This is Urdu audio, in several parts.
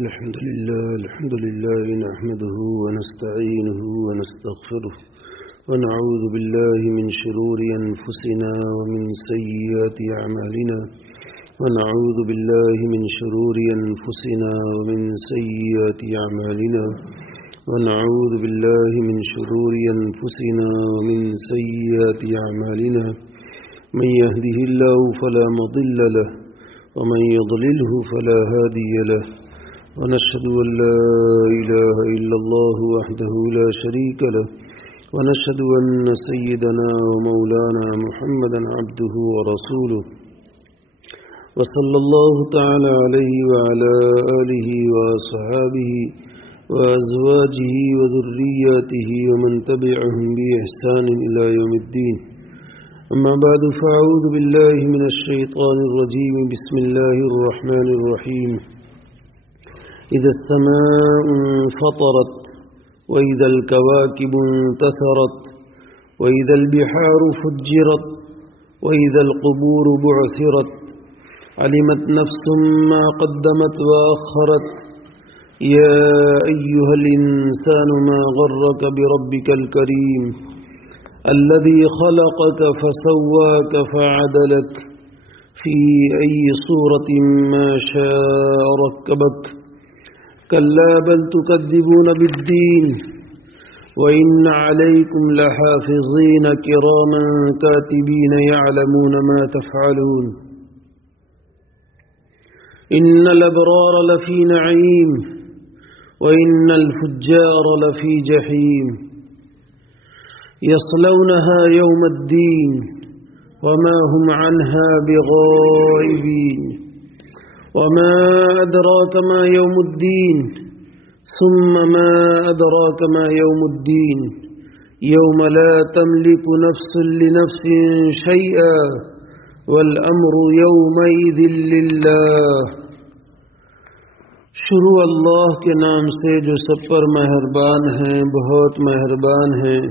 الحمد لله نحمده ونستعينه ونستغفره ونعوذ بالله من شرور أنفسنا ومن سيئات أعمالنا ونعوذ بالله من شرور أنفسنا ومن سيئات أعمالنا ونعوذ بالله من شرور أنفسنا ومن سيئات أعمالنا من يهده الله فلا مضل له ومن يضلله فلا هادي له ونشهد أن لا إله إلا الله وحده لا شريك له ونشهد أن سيدنا ومولانا محمدا عبده ورسوله وصلى الله تعالى عليه وعلى آله وصحابه وأزواجه وذرياته ومن تبعهم بإحسان إلى يوم الدين أما بعد فأعوذ بالله من الشيطان الرجيم بسم الله الرحمن الرحيم إذا السماء انفطرت وإذا الكواكب انتثرت وإذا البحار فجرت وإذا القبور بعثرت علمت نفس ما قدمت وأخرت يا أيها الإنسان ما غرك بربك الكريم الذي خلقك فسواك فعدلك في أي صورة ما شاء ركبك كلا بل تكذبون بالدين وإن عليكم لحافظين كراما كاتبين يعلمون ما تفعلون إن الأبرار لفي نعيم وإن الفجار لفي جحيم يصلونها يوم الدين وما هم عنها بغائبين وما أدراك ما يوم الدين ثم ما أدراك ما يوم الدين يوم لا تملك نفس لنفس شيئا والأمر يومئذ لله. شروع اللہ کے نام سے جو سب پر مہربان ہیں، بہت مہربان ہیں.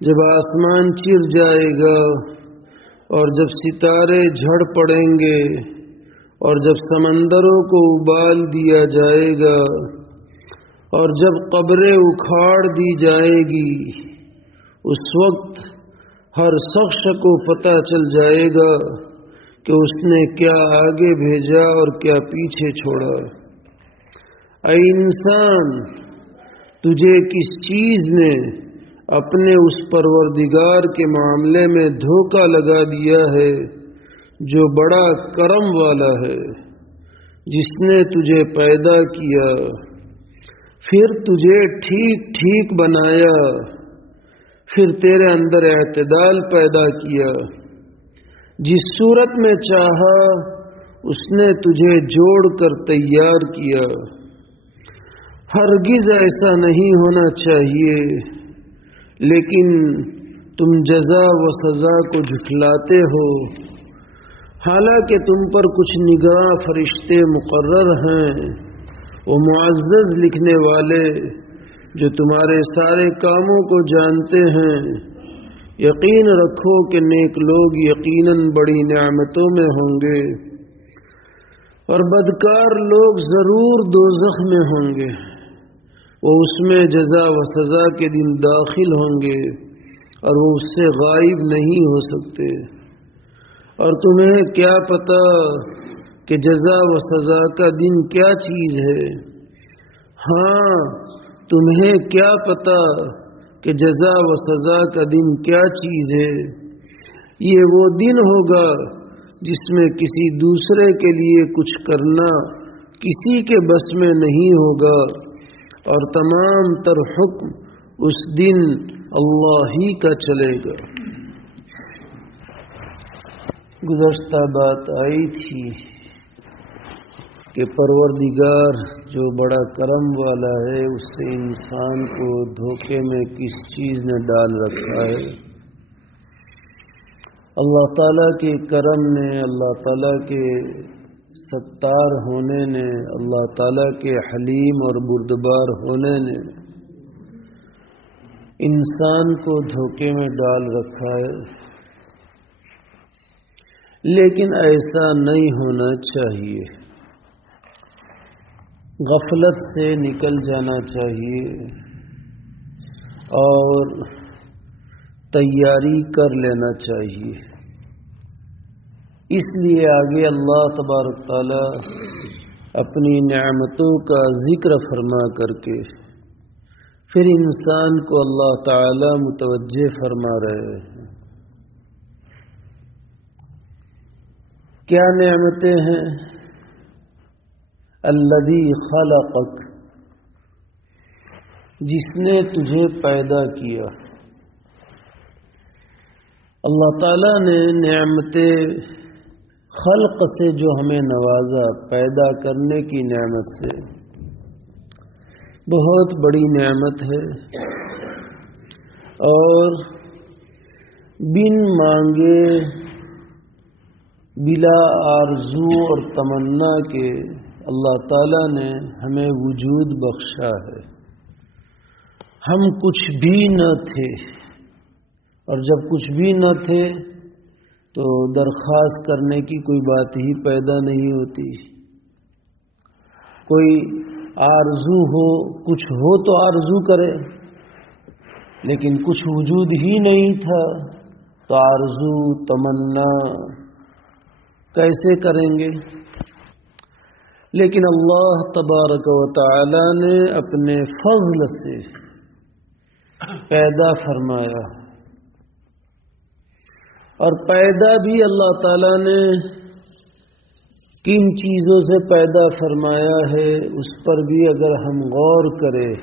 جب آسمان چیر جائے گا اور جب ستارے جھڑ پڑیں گے اور جب سمندروں کو ابال دیا جائے گا اور جب قبریں اکھاڑ دی جائے گی، اس وقت ہر شخص کو پتہ چل جائے گا کہ اس نے کیا آگے بھیجا اور کیا پیچھے چھوڑا. اے انسان، تجھے کس چیز نے اپنے اس پروردگار کے معاملے میں دھوکہ لگا دیا ہے جو بڑا کرم والا ہے، جس نے تجھے پیدا کیا، پھر تجھے ٹھیک ٹھیک بنایا، پھر تیرے اندر اعتدال پیدا کیا، جس صورت میں چاہا اس نے تجھے جوڑ کر تیار کیا. ہرگز ایسا نہیں ہونا چاہیے، لیکن تم جزا و سزا کو جھٹلاتے ہو، حالانکہ تم پر کچھ نگراں فرشتے مقرر ہیں، وہ معزز لکھنے والے جو تمہارے سارے کاموں کو جانتے ہیں. یقین رکھو کہ نیک لوگ یقیناً بڑی نعمتوں میں ہوں گے اور بدکار لوگ ضرور دوزخ میں ہوں گے. وہ اس میں جزا و سزا کے دن داخل ہوں گے اور وہ اس سے غائب نہیں ہو سکتے. اور تمہیں کیا پتہ کہ جزا و سزا کا دن کیا چیز ہے؟ ہاں، تمہیں کیا پتہ کہ جزا و سزا کا دن کیا چیز ہے؟ یہ وہ دن ہوگا جس میں کسی دوسرے کے لیے کچھ کرنا کسی کے بس میں نہیں ہوگا، اور تمام تر حکم اس دن اللہ ہی کا چلے گا. گزشتہ بات آئی تھی کہ پروردگار جو بڑا کرم والا ہے، اس سے انسان کو دھوکے میں کس چیز نے ڈال رکھا ہے. اللہ تعالیٰ کے کرم نے، اللہ تعالیٰ کے ستار ہونے نے، اللہ تعالیٰ کے حلیم اور بردبار ہونے نے انسان کو دھوکے میں ڈال رکھا ہے. لیکن ایسا نہیں ہونا چاہیے. غفلت سے نکل جانا چاہیے اور تیاری کر لینا چاہیے. اس لیے آگے اللہ تبارک تعالی اپنی نعمتوں کا ذکر فرما کر کے پھر انسان کو اللہ تعالی متوجہ فرما رہے ہیں. کیا نعمتیں ہیں؟ الذی خلقک، جس نے تجھے پیدا کیا. اللہ تعالیٰ نے نعمت خلق سے جو ہمیں نوازا، پیدا کرنے کی نعمت سے، بہت بڑی نعمت ہے. اور بن مانگے، بلا آرزو اور تمنا کے اللہ تعالیٰ نے ہمیں وجود بخشا ہے. ہم کچھ بھی نہ تھے، اور جب کچھ بھی نہ تھے تو درخواست کرنے کی کوئی بات ہی پیدا نہیں ہوتی. کوئی آرزو ہو، کچھ ہو تو آرزو کرے، لیکن کچھ وجود ہی نہیں تھا تو آرزو تمنا کیسے کریں گے؟ لیکن اللہ تبارک و تعالی نے اپنے فضل سے پیدا فرمایا، اور پیدا بھی اللہ تعالی نے کن چیزوں سے پیدا فرمایا ہے اس پر بھی اگر ہم غور کریں.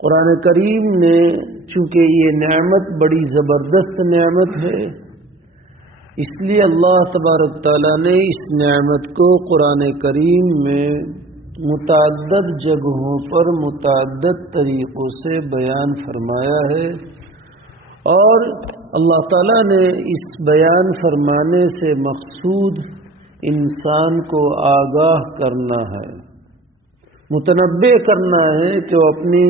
قرآن کریم نے، چونکہ یہ نعمت بڑی زبردست نعمت ہے، اس لیے اللہ تبارک تعالیٰ نے اس نعمت کو قرآن کریم میں متعدد جگہوں پر متعدد طریقوں سے بیان فرمایا ہے. اور اللہ تعالیٰ نے اس بیان فرمانے سے مقصود انسان کو آگاہ کرنا ہے، متنبع کرنا ہے کہ وہ اپنی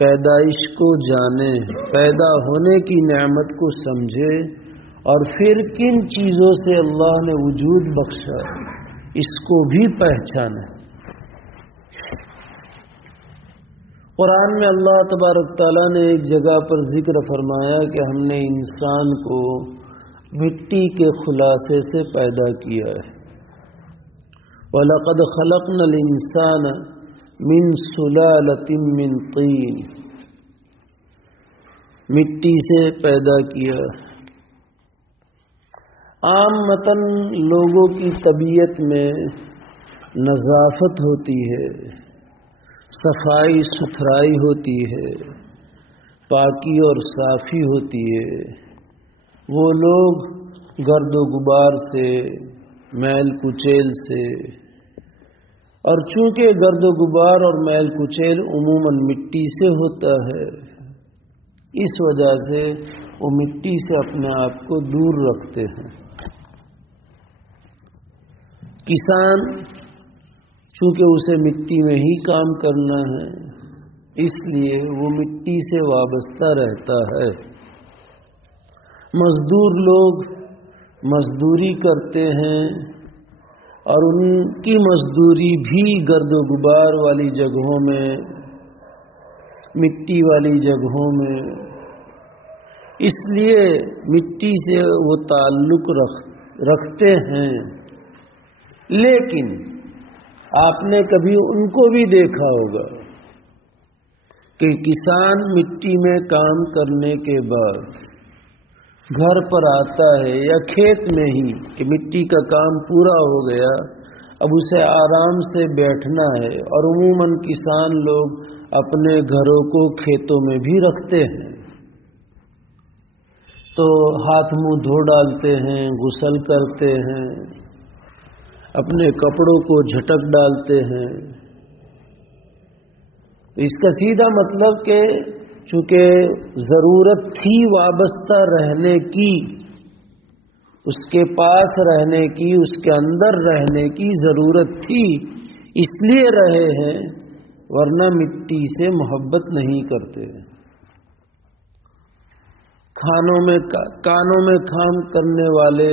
پیدائش کو جانے، پیدا ہونے کی نعمت کو سمجھے، اور پھر کن چیزوں سے اللہ نے وجود بخشا اس کو بھی پہچانے. قرآن میں اللہ تبارک تعالیٰ نے ایک جگہ پر ذکر فرمایا کہ ہم نے انسان کو مٹی کے خلاصے سے پیدا کیا ہے. وَلَقَدْ خَلَقْنَا الْإِنسَانَ مِنْ سُلَالَةٍ مِّنْ طِينٍ، مٹی سے پیدا کیا. عامةً لوگوں کی طبیعت میں نظافت ہوتی ہے، صفائی ستھرائی ہوتی ہے، پاکی اور صافی ہوتی ہے. وہ لوگ گرد و غبار سے، میل کچیل سے، اور چونکہ گرد و غبار اور میل کچیل عموماً مٹی سے ہوتا ہے، اس وجہ سے وہ مٹی سے اپنے آپ کو دور رکھتے ہیں. کسان چونکہ اسے مٹی میں ہی کام کرنا ہے، اس لیے وہ مٹی سے وابستہ رہتا ہے. مزدور لوگ مزدوری کرتے ہیں، اور ان کی مزدوری بھی گرد و غبار والی جگہوں میں، مٹی والی جگہوں میں، اس لیے مٹی سے وہ تعلق رکھتے ہیں. لیکن آپ نے کبھی ان کو بھی دیکھا ہوگا کہ کسان مٹی میں کام کرنے کے بعد گھر پر آتا ہے یا کھیت میں ہی کہ مٹی کا کام پورا ہو گیا، اب اسے آرام سے بیٹھنا ہے. اور عموماً کسان لوگ اپنے گھروں کو کھیتوں میں بھی رکھتے ہیں، تو ہاتھ منہ دھو ڈالتے ہیں، غسل کرتے ہیں، اپنے کپڑوں کو جھٹک ڈالتے ہیں. اس کا سیدھا مطلب کہ چونکہ ضرورت تھی وابستہ رہنے کی، اس کے پاس رہنے کی، اس کے اندر رہنے کی ضرورت تھی، اس لیے رہے ہیں، ورنہ مٹی سے محبت نہیں کرتے. کانوں میں کام کرنے والے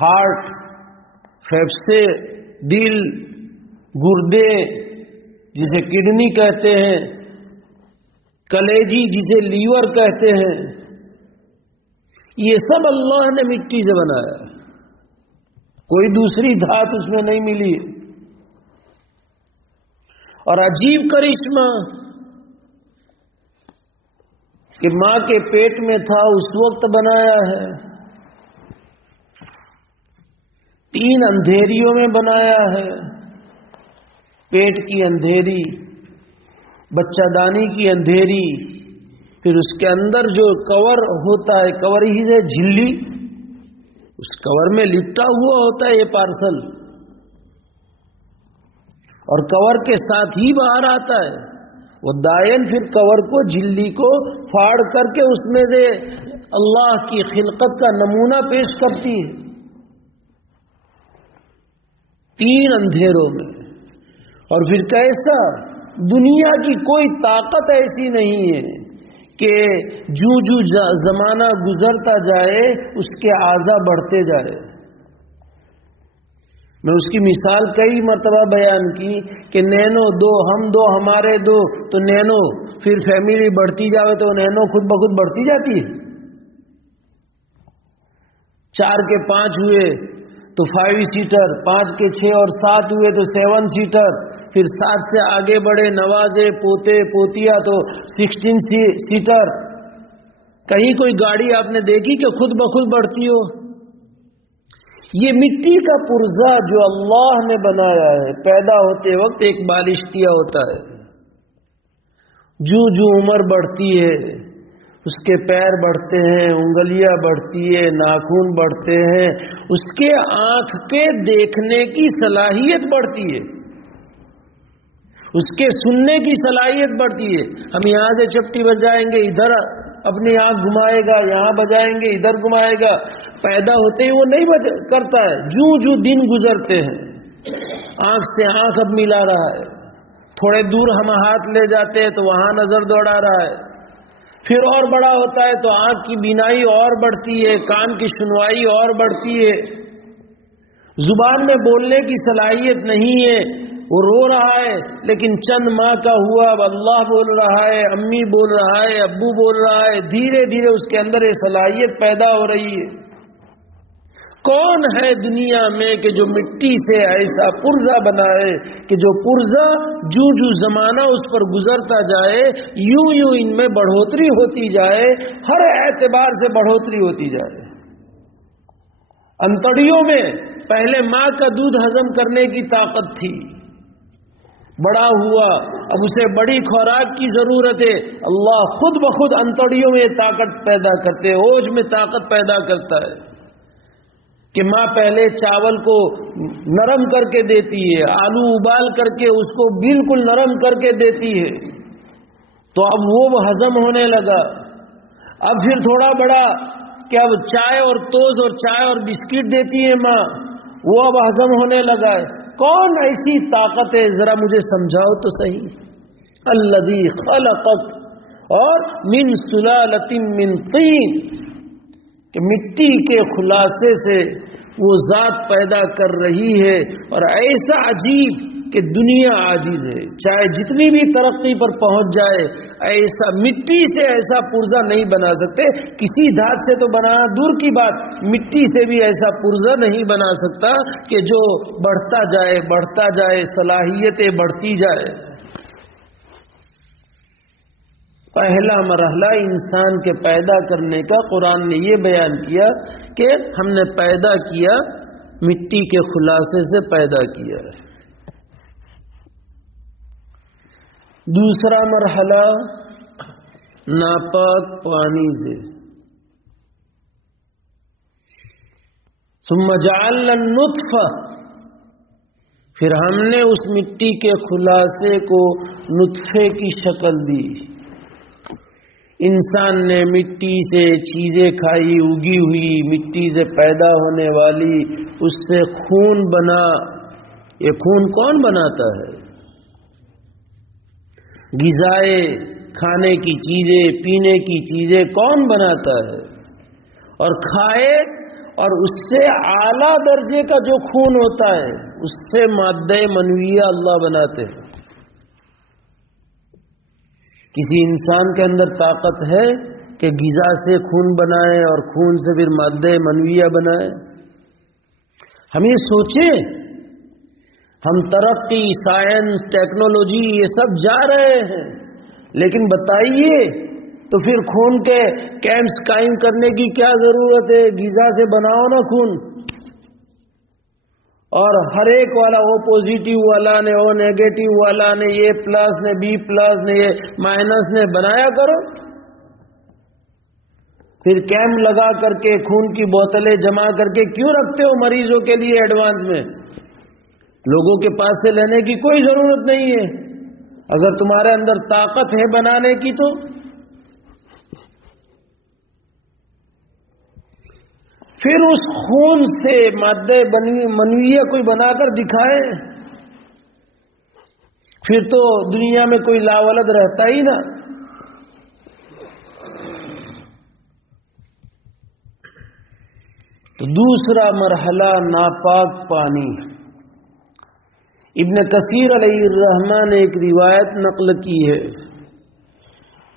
ہارٹ، پھیپھڑے، دل، گردے جسے کڈنی کہتے ہیں، کلیجی جسے لیور کہتے ہیں، یہ سب اللہ نے مٹی سے بنایا، کوئی دوسری دھات اس میں نہیں ملی۔ اور عجیب کرشمہ کہ ماں کے پیٹ میں تھا اس وقت بنایا ہے، 3 اندھیریوں میں بنایا ہے، پیٹ کی اندھیری، بچہ دانی کی اندھیری، پھر اس کے اندر جو کور ہوتا ہے، کور ہی سے جھلی، اس کور میں لپٹا ہوا ہوتا ہے یہ پارسل، اور کور کے ساتھ ہی باہر آتا ہے۔ وہ دائن پھر کور کو، جھلی کو پھاڑ کر کے اس میں سے اللہ کی خلقت کا نمونہ پیش کرتی ہے، 3 اندھیروں میں۔ اور پھر کیسا، دنیا کی کوئی طاقت ایسی نہیں ہے کہ جو زمانہ گزرتا جائے اس کے اعضاء بڑھتے جائے۔ میں اس کی مثال کئی مرتبہ بیان کی کہ نینو 2، ہم 2، ہمارے 2، تو نینو، پھر فیملی بڑھتی جاوے تو نینو خود بخود بڑھتی جاتی ہے۔ 4 کے 5 ہوئے تو 5 سیٹر، 5 کے 6 اور 7 ہوئے تو 7 سیٹر، پھر 7 سے آگے بڑھے، نوازے، پوتے پوتیا تو 16 سیٹر۔ کہیں کوئی گاڑی آپ نے دیکھی کہ خود بخود بڑھتی ہو؟ یہ مٹی کا پرزا جو اللہ نے بنایا ہے، پیدا ہوتے وقت ایک بالشتیہ ہوتا ہے، جو عمر بڑھتی ہے اس کے پیر بڑھتے ہیں، انگلیاں بڑھتی ہے، ناخن بڑھتے ہیں، اس کے آنکھ کے دیکھنے کی صلاحیت بڑھتی ہے، اس کے سننے کی صلاحیت بڑھتی ہے۔ ہم یہاں سے چپٹی بجائیں گے، ادھر اپنی آنکھ گھمائے گا، یہاں بجائیں گے ادھر گھمائے گا، پیدا ہوتے ہی وہ نہیں کرتا ہے، جو دن گزرتے ہیں آنکھ سے آنکھ اب ملا رہا ہے، تھوڑے دور ہم ہاتھ لے جاتے ہیں تو وہاں نظر دوڑا رہا ہے، پھر اور بڑا ہوتا ہے تو آنکھ کی بینائی اور بڑھتی ہے، کان کی سنوائی اور بڑھتی ہے، زبان میں بولنے کی صلاحیت نہیں ہے، وہ رو رہا ہے لیکن چند ماہ کا ہوا، اب اللہ بول رہا ہے، امی بول رہا ہے، ابو بول رہا ہے، دھیرے دھیرے اس کے اندر یہ صلاحیت پیدا ہو رہی ہے۔ کون ہے دنیا میں کہ جو مٹی سے ایسا پرزا بنائے کہ جو پرزا جو زمانہ اس پر گزرتا جائے یوں ان میں بڑھوتری ہوتی جائے، ہر اعتبار سے بڑھوتری ہوتی جائے۔ انتڑیوں میں پہلے ماں کا دودھ ہضم کرنے کی طاقت تھی، بڑا ہوا، اب اسے بڑی خوراک کی ضرورت ہے، اللہ خود بخود انتڑیوں میں طاقت پیدا کرتے، اوج میں طاقت پیدا کرتا ہے کہ ماں پہلے چاول کو نرم کر کے دیتی ہے، آلو ابال کر کے اس کو بالکل نرم کر کے دیتی ہے، تو اب وہ ہضم ہونے لگا۔ اب پھر تھوڑا بڑا کہ اب چائے اور توز اور چائے اور بسکٹ دیتی ہے ماں، وہ اب ہضم ہونے لگا ہے۔ کون ایسی طاقت ہے ذرا مجھے سمجھاؤ تو صحیح۔ الذی خلقک، اور من سلالۃ من طین، کہ مٹی کے خلاصے سے وہ ذات پیدا کر رہی ہے، اور ایسا عجیب کہ دنیا عاجز ہے، چاہے جتنی بھی ترقی پر پہنچ جائے، ایسا مٹی سے ایسا پرزا نہیں بنا سکتے، کسی دھات سے تو بنانا دور کی بات، مٹی سے بھی ایسا پرزا نہیں بنا سکتا کہ جو بڑھتا جائے صلاحیتیں بڑھتی جائے۔ پہلا مرحلہ انسان کے پیدا کرنے کا قرآن نے یہ بیان کیا کہ ہم نے پیدا کیا، مٹی کے خلاصے سے پیدا کیا ہے۔ دوسرا مرحلہ ناپاک پانی سے، ثم جعلنا النطفہ، پھر ہم نے اس مٹی کے خلاصے کو نطفے کی شکل دی۔ انسان نے مٹی سے چیزیں کھائی، اگی ہوئی مٹی سے پیدا ہونے والی، اس سے خون بنا۔ یہ خون کون بناتا ہے؟ غذائیں، کھانے کی چیزیں، پینے کی چیزیں کون بناتا ہے؟ اور کھائے اور اس سے اعلیٰ درجے کا جو خون ہوتا ہے اس سے مادہ منویہ اللہ بناتے ہیں. کسی انسان کے اندر طاقت ہے کہ غذا سے خون بنائے اور خون سے پھر مادہ منویہ بنائے؟ ہم یہ سوچیں. ہم ترقی، سائنس، ٹیکنالوجی یہ سب جا رہے ہیں، لیکن بتائیے تو پھر خون کے کیمپس قائم کرنے کی کیا ضرورت ہے؟ غذا سے بناؤ نا خون. اور ہر ایک والا او پوزیٹیو والا نے، او نیگیٹو والا نے، یہ پلس نے، بی پلس نے، یہ مائنس نے بنایا کرو. پھر کیمپ لگا کر کے خون کی بوتلیں جمع کر کے کیوں رکھتے ہو مریضوں کے لیے ایڈوانس میں؟ لوگوں کے پاس سے لینے کی کوئی ضرورت نہیں ہے. اگر تمہارے اندر طاقت ہے بنانے کی تو پھر اس خون سے مادہ منویہ کوئی بنا کر دکھائے. پھر تو دنیا میں کوئی لاولد رہتا ہی نہ. تو دوسرا مرحلہ ناپاک پانی. ابن کثیر علیہ الرحمہ نے ایک روایت نقل کی ہے.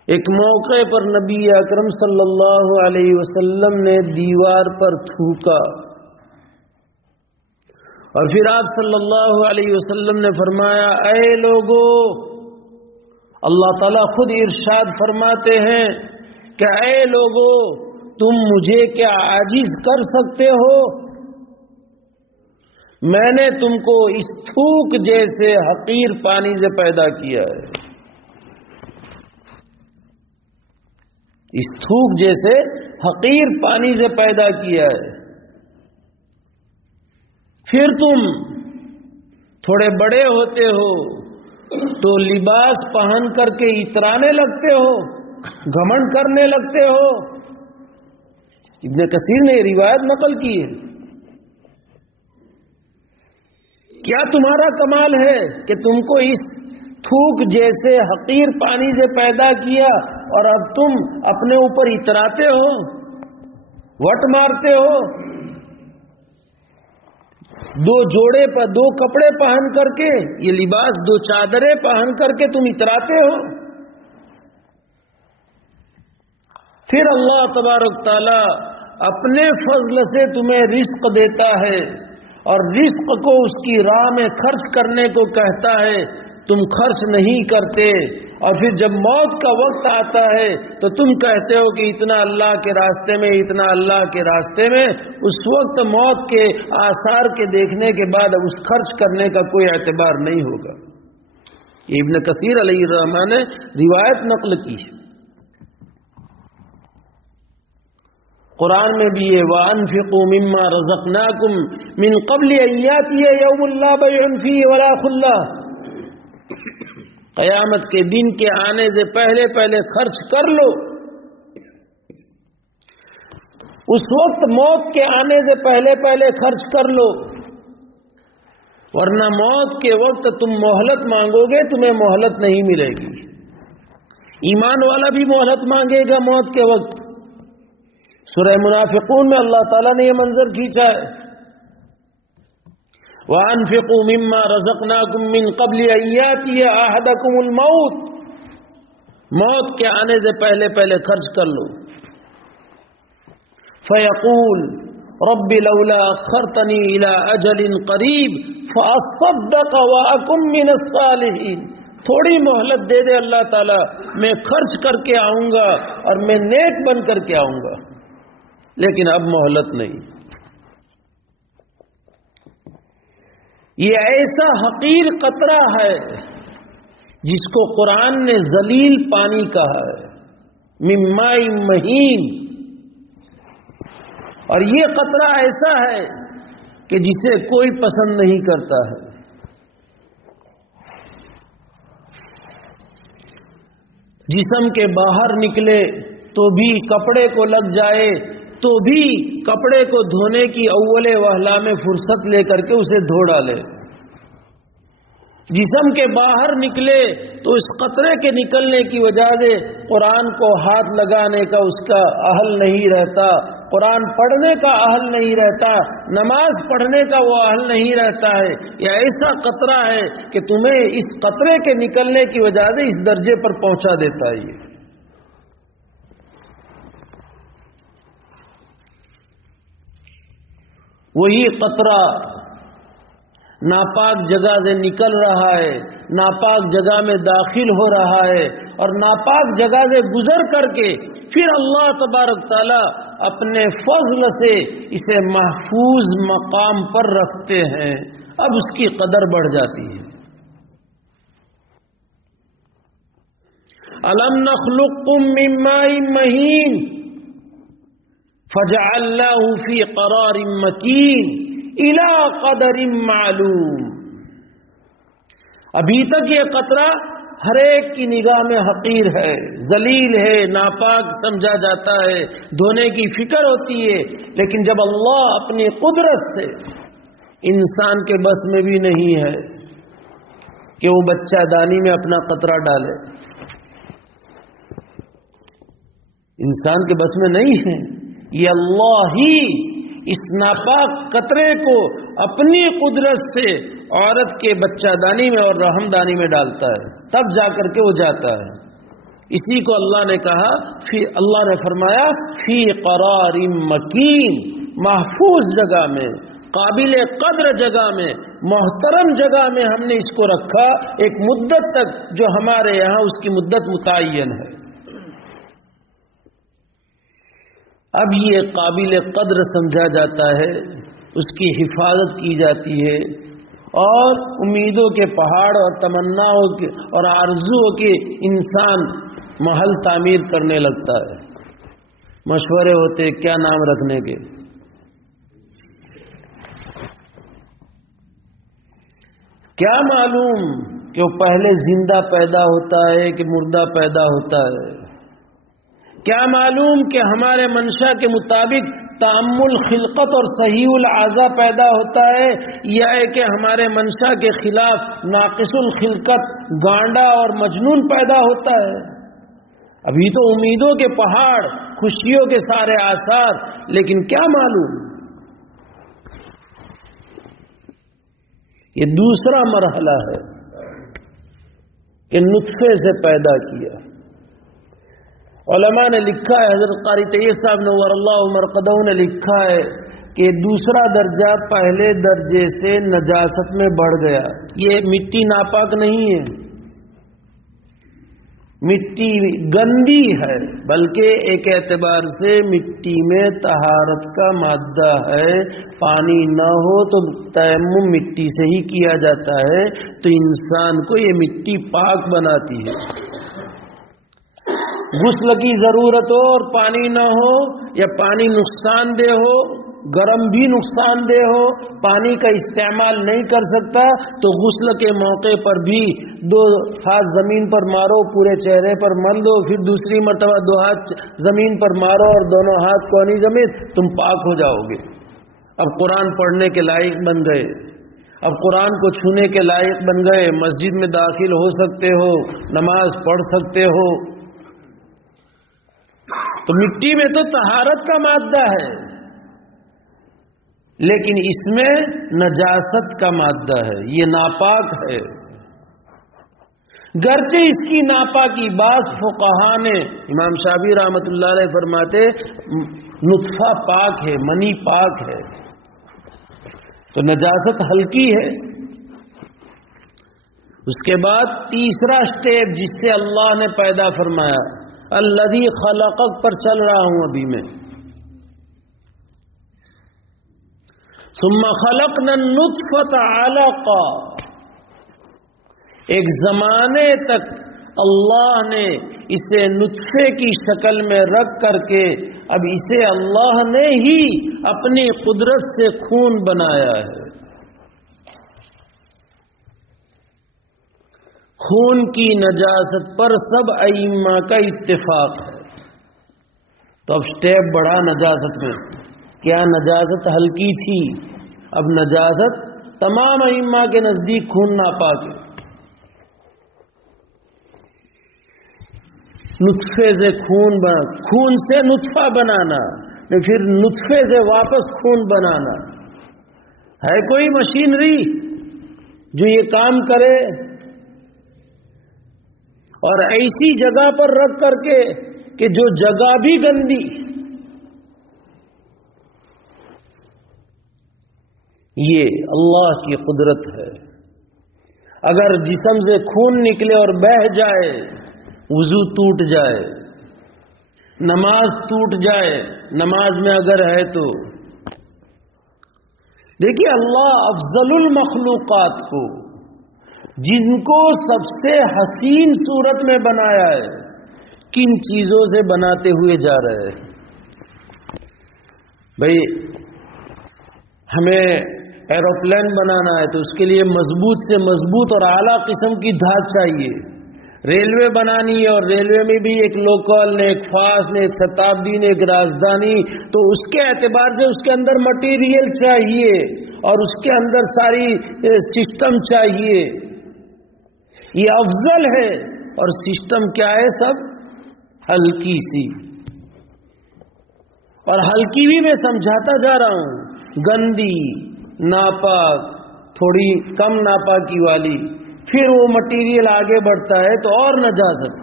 ایک موقع پر نبی اکرم صلی اللہ علیہ وسلم نے دیوار پر تھوکا اور پھر آپ صلی اللہ علیہ وسلم نے فرمایا، اے لوگو، اللہ تعالیٰ خود ارشاد فرماتے ہیں کہ اے لوگو، تم مجھے کیا عاجز کر سکتے ہو؟ میں نے تم کو اس تھوک جیسے حقیر پانی سے پیدا کیا ہے. اس تھوک جیسے حقیر پانی سے پیدا کیا ہے. پھر تم تھوڑے بڑے ہوتے ہو تو لباس پہن کر کے اترانے لگتے ہو، گھمنڈ کرنے لگتے ہو. ابن کثیر نے یہ روایت نقل کی ہے. کیا تمہارا کمال ہے کہ تم کو اس تھوک جیسے حقیر پانی سے پیدا کیا اور اب تم اپنے اوپر اتراتے ہو، وٹ مارتے ہو؟ دو کپڑے پہن کر کے، یہ لباس، دو چادریں پہن کر کے تم اتراتے ہو. پھر اللہ تبارک تعالی اپنے فضل سے تمہیں رزق دیتا ہے اور رزق کو اس کی راہ میں خرچ کرنے کو کہتا ہے. تم خرچ نہیں کرتے اور پھر جب موت کا وقت آتا ہے تو تم کہتے ہو کہ اتنا اللہ کے راستے میں، اتنا اللہ کے راستے میں. اس وقت موت کے آثار کے دیکھنے کے بعد اس خرچ کرنے کا کوئی اعتبار نہیں ہوگا. ابن کثیر علیہ الرحمہ نے روایت نقل کی ہے. قرآن میں بھی یہ وَأَنفِقُوا مِمَّا رَزَقْنَاكُمْ مِن قَبْلِ أَن يَأْتِيَ يَوْمٌ لَّا بَيْعٌ فِيهِ وَلَا خُلَّةٌ. قیامت کے دن کے آنے سے پہلے پہلے خرچ کر لو. اس وقت موت کے آنے سے پہلے پہلے خرچ کر لو، ورنہ موت کے وقت تم مہلت مانگو گے، تمہیں مہلت نہیں ملے گی. ایمان والا بھی مہلت مانگے گا موت کے وقت. سورہ منافقون میں اللہ تعالیٰ نے یہ منظر کھینچا ہے. وَأَنفِقُوا مِمَّا رَزَقْنَاكُم مِّن قَبْلِ أَن يَأْتِيَ أَحَدَكُمُ الْمَوْتُ. موت کے آنے سے پہلے پہلے خرچ کر لو. فَيَقُولُ رَبِّ لَوْلَا أَخَّرْتَنِي إِلَىٰ أَجَلٍ قَرِيبٍ فَأَصَّدَّقَ وَأَكُن مِّنَ الصَّالِحِينَ. تھوڑی مہلت دے دے اللہ تعالیٰ، میں خرچ کر کے آؤں گا اور میں نیک بن کر کے آؤں گا. لیکن اب مہلت نہیں. یہ ایسا حقیر قطرہ ہے جس کو قرآن نے ذلیل پانی کہا ہے، من ماء مہین. اور یہ قطرہ ایسا ہے کہ جسے کوئی پسند نہیں کرتا ہے. جسم کے باہر نکلے تو بھی کپڑے کو لگ جائے تو بھی کپڑے کو دھونے کی اول وہلہ میں فرصت لے کر کے اسے دھو ڈالے. جسم کے باہر نکلے تو اس قطرے کے نکلنے کی وجہ سے قرآن کو ہاتھ لگانے کا اس کا اہل نہیں رہتا، قرآن پڑھنے کا اہل نہیں رہتا، نماز پڑھنے کا وہ اہل نہیں رہتا ہے۔ یہ ایسا قطرہ ہے کہ تمہیں اس قطرے کے نکلنے کی وجہ سے اس درجے پر پہنچا دیتا ہے۔ یہ وہی قطرہ ناپاک جگہ سے نکل رہا ہے، ناپاک جگہ میں داخل ہو رہا ہے، اور ناپاک جگہ سے گزر کر کے پھر اللہ تبارک تعالی اپنے فضل سے اسے محفوظ مقام پر رکھتے ہیں، اب اس کی قدر بڑھ جاتی ہے۔ أَلَمْ نَخْلُقكُّم مِّن مَّاءٍ مَّهِينٍ فَجَعَلْنَاهُ فِي قَرَارٍ مَّكِينٍ إِلَىٰ قَدَرٍ مَّعْلُومٍ۔ ابھی تک یہ قطرہ ہر ایک کی نگاہ میں حقیر ہے، ذلیل ہے، ناپاک سمجھا جاتا ہے، دھونے کی فکر ہوتی ہے، لیکن جب اللہ اپنی قدرت سے انسان کے بس میں بھی نہیں ہے کہ وہ بچہ دانی میں اپنا قطرہ ڈالے، انسان کے بس میں نہیں ہے، یہ اللہ ہی اس ناپاک قطرے کو اپنی قدرت سے عورت کے بچہ دانی میں اور رحم دانی میں ڈالتا ہے، تب جا کر کے وہ جاتا ہے۔ اسی کو اللہ نے کہا، اللہ نے فرمایا فی قرار مکین، محفوظ جگہ میں، قابل قدر جگہ میں، محترم جگہ میں ہم نے اس کو رکھا، ایک مدت تک جو ہمارے یہاں اس کی مدت متعین ہے۔ اب یہ قابل قدر سمجھا جاتا ہے، اس کی حفاظت کی جاتی ہے، اور امیدوں کے پہاڑ اور تمناؤں کے اور آرزوؤں کے انسان محل تعمیر کرنے لگتا ہے، مشورے ہوتے کیا نام رکھنے کے۔ کیا معلوم کہ وہ پہلے زندہ پیدا ہوتا ہے کہ مردہ پیدا ہوتا ہے، کیا معلوم کہ ہمارے منشا کے مطابق تعمل خلقت اور صحیح الاعضاء پیدا ہوتا ہے، یا ہے کہ ہمارے منشا کے خلاف ناقص الخلقت گانڈا اور مجنون پیدا ہوتا ہے۔ ابھی تو امیدوں کے پہاڑ، خوشیوں کے سارے آثار، لیکن کیا معلوم۔ یہ دوسرا مرحلہ ہے کہ نطفے سے پیدا کیا۔ علماء نے لکھا ہے، حضرت قاری طیب صاحب نور اللہ مرقدہ نے لکھا ہے کہ دوسرا درجہ پہلے درجے سے نجاست میں بڑھ گیا۔ یہ مٹی ناپاک نہیں ہے، مٹی گندی ہے، بلکہ ایک اعتبار سے مٹی میں طہارت کا مادہ ہے، پانی نہ ہو تو تیمم مٹی سے ہی کیا جاتا ہے، تو انسان کو یہ مٹی پاک بناتی ہے۔ غسل کی ضرورت ہو اور پانی نہ ہو، یا پانی نقصان دہ ہو، گرم بھی نقصان دہ ہو، پانی کا استعمال نہیں کر سکتا، تو غسل کے موقع پر بھی 2 ہاتھ زمین پر مارو، پورے چہرے پر مل دو، پھر دوسری مرتبہ 2 ہاتھ زمین پر مارو اور دونوں ہاتھ کونی زمین، تم پاک ہو جاؤ گے۔ اب قرآن پڑھنے کے لائق بن گئے، اب قرآن کو چھونے کے لائق بن گئے، مسجد میں داخل ہو سکتے ہو، نماز پڑھ سکتے ہو۔ تو مٹی میں تو طہارت کا مادہ ہے، لیکن اس میں نجاست کا مادہ ہے، یہ ناپاک ہے۔ گرچہ اس کی ناپاکی بعض فقہا نے، امام شافعی رحمۃ اللہ علیہ فرماتے نطفہ پاک ہے، منی پاک ہے، تو نجاست ہلکی ہے۔ اس کے بعد تیسرا سٹیپ جس سے اللہ نے پیدا فرمایا، الذی خلقک پر چل رہا ہوں ابھی میں۔ ثم خلقنا النطفة علقا، ایک زمانے تک اللہ نے اسے نطفے کی شکل میں رکھ کر کے اب اسے اللہ نے ہی اپنی قدرت سے خون بنایا ہے۔ خون کی نجاست پر سب ائمہ کا اتفاق ہے۔ تو اب سٹیپ بڑھا نجاست میں، کیا نجاست ہلکی تھی، اب نجاست تمام ائمہ کے نزدیک خون ناپاک ہے۔ نطفے سے خون سے نطفہ بنانا، پھر نطفے سے واپس خون بنانا، ہے کوئی مشینری جو یہ کام کرے؟ اور ایسی جگہ پر رکھ کر کے کہ جو جگہ بھی گندی، یہ اللہ کی قدرت ہے۔ اگر جسم سے خون نکلے اور بہہ جائے، وضو ٹوٹ جائے، نماز ٹوٹ جائے، نماز میں اگر ہے تو دیکھیے اللہ افضل المخلوقات کو، جن کو سب سے حسین صورت میں بنایا ہے، کن چیزوں سے بناتے ہوئے جا رہے ہیں؟ بھئی ہمیں ایروپلین بنانا ہے تو اس کے لیے مضبوط سے مضبوط اور اعلیٰ قسم کی دھات چاہیے۔ ریلوے بنانی ہے اور ریلوے میں بھی ایک لوکل نے، ایک فاسٹ نے، ایک شتابدی نے، ایک راجدھانی، تو اس کے اعتبار سے اس کے اندر مٹیریل چاہیے اور اس کے اندر ساری سسٹم چاہیے۔ یہ افضل ہے، اور سسٹم کیا ہے؟ سب ہلکی سی، اور ہلکی بھی میں سمجھاتا جا رہا ہوں، گندی، ناپاک، تھوڑی کم ناپاکی والی، پھر وہ مٹیریل آگے بڑھتا ہے تو اور نجاست۔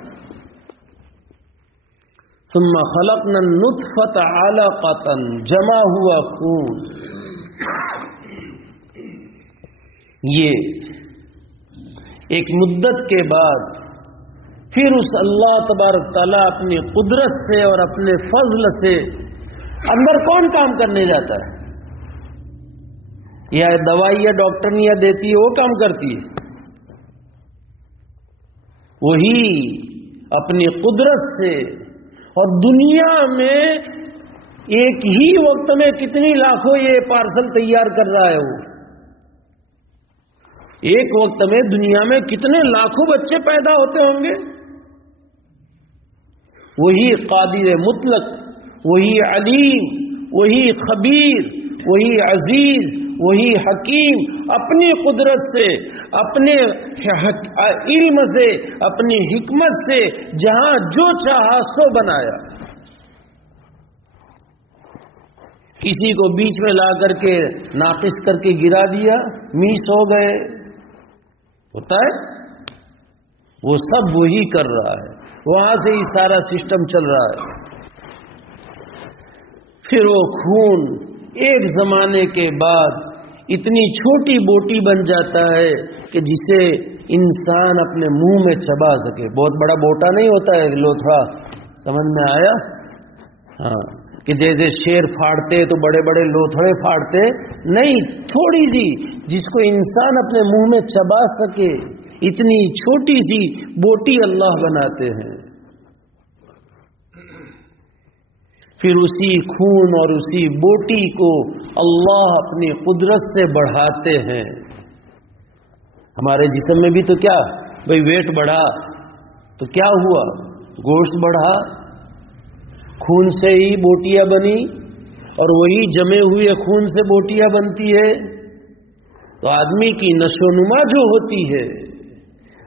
ثم خلقنا النطفة علقة، جمع ہوا خون۔ یہ ایک مدت کے بعد پھر اس اللہ تبارک تعالیٰ اپنی قدرت سے اور اپنے فضل سے اندر کون کام کرنے جاتا ہے؟ یا دوائیاں ڈاکٹرنیاں دیتی ہے وہ کام کرتی ہے؟ وہی اپنی قدرت سے۔ اور دنیا میں ایک ہی وقت میں کتنی لاکھوں یہ پارسل تیار کر رہا ہے وہ، ایک وقت میں دنیا میں کتنے لاکھوں بچے پیدا ہوتے ہوں گے۔ وہی قادر مطلق، وہی علیم، وہی خبیر، وہی عزیز، وہی حکیم، اپنی قدرت سے، اپنے علم سے، اپنی حکمت سے جہاں جو چاہا سو بنایا۔ کسی کو بیچ میں لا کر کے ناقص کر کے گرا دیا، میس ہو گئے، ہوتا ہے؟ وہ سب وہی کر رہا ہے، وہاں سے ہی سارا سسٹم چل رہا ہے۔ پھر وہ خون ایک زمانے کے بعد اتنی چھوٹی بوٹی بن جاتا ہے کہ جسے انسان اپنے منہ میں چبا سکے۔ بہت بڑا بوٹا نہیں ہوتا ہے لوتھڑا، سمجھ میں آیا؟ ہاں، کہ جیسے شیر پھاڑتے تو بڑے بڑے لوتھڑے پھاڑتے نہیں، تھوڑی سی جس کو انسان اپنے منہ میں چبا سکے، اتنی چھوٹی سی بوٹی اللہ بناتے ہیں۔ پھر اسی خون اور اسی بوٹی کو اللہ اپنی قدرت سے بڑھاتے ہیں۔ ہمارے جسم میں بھی تو کیا بھئی ویٹ بڑھا تو کیا ہوا؟ گوشت بڑھا، خون سے ہی بوٹیاں بنی، اور وہی جمے ہوئے خون سے بوٹیاں بنتی ہے۔ تو آدمی کی نشو نما جو ہوتی ہے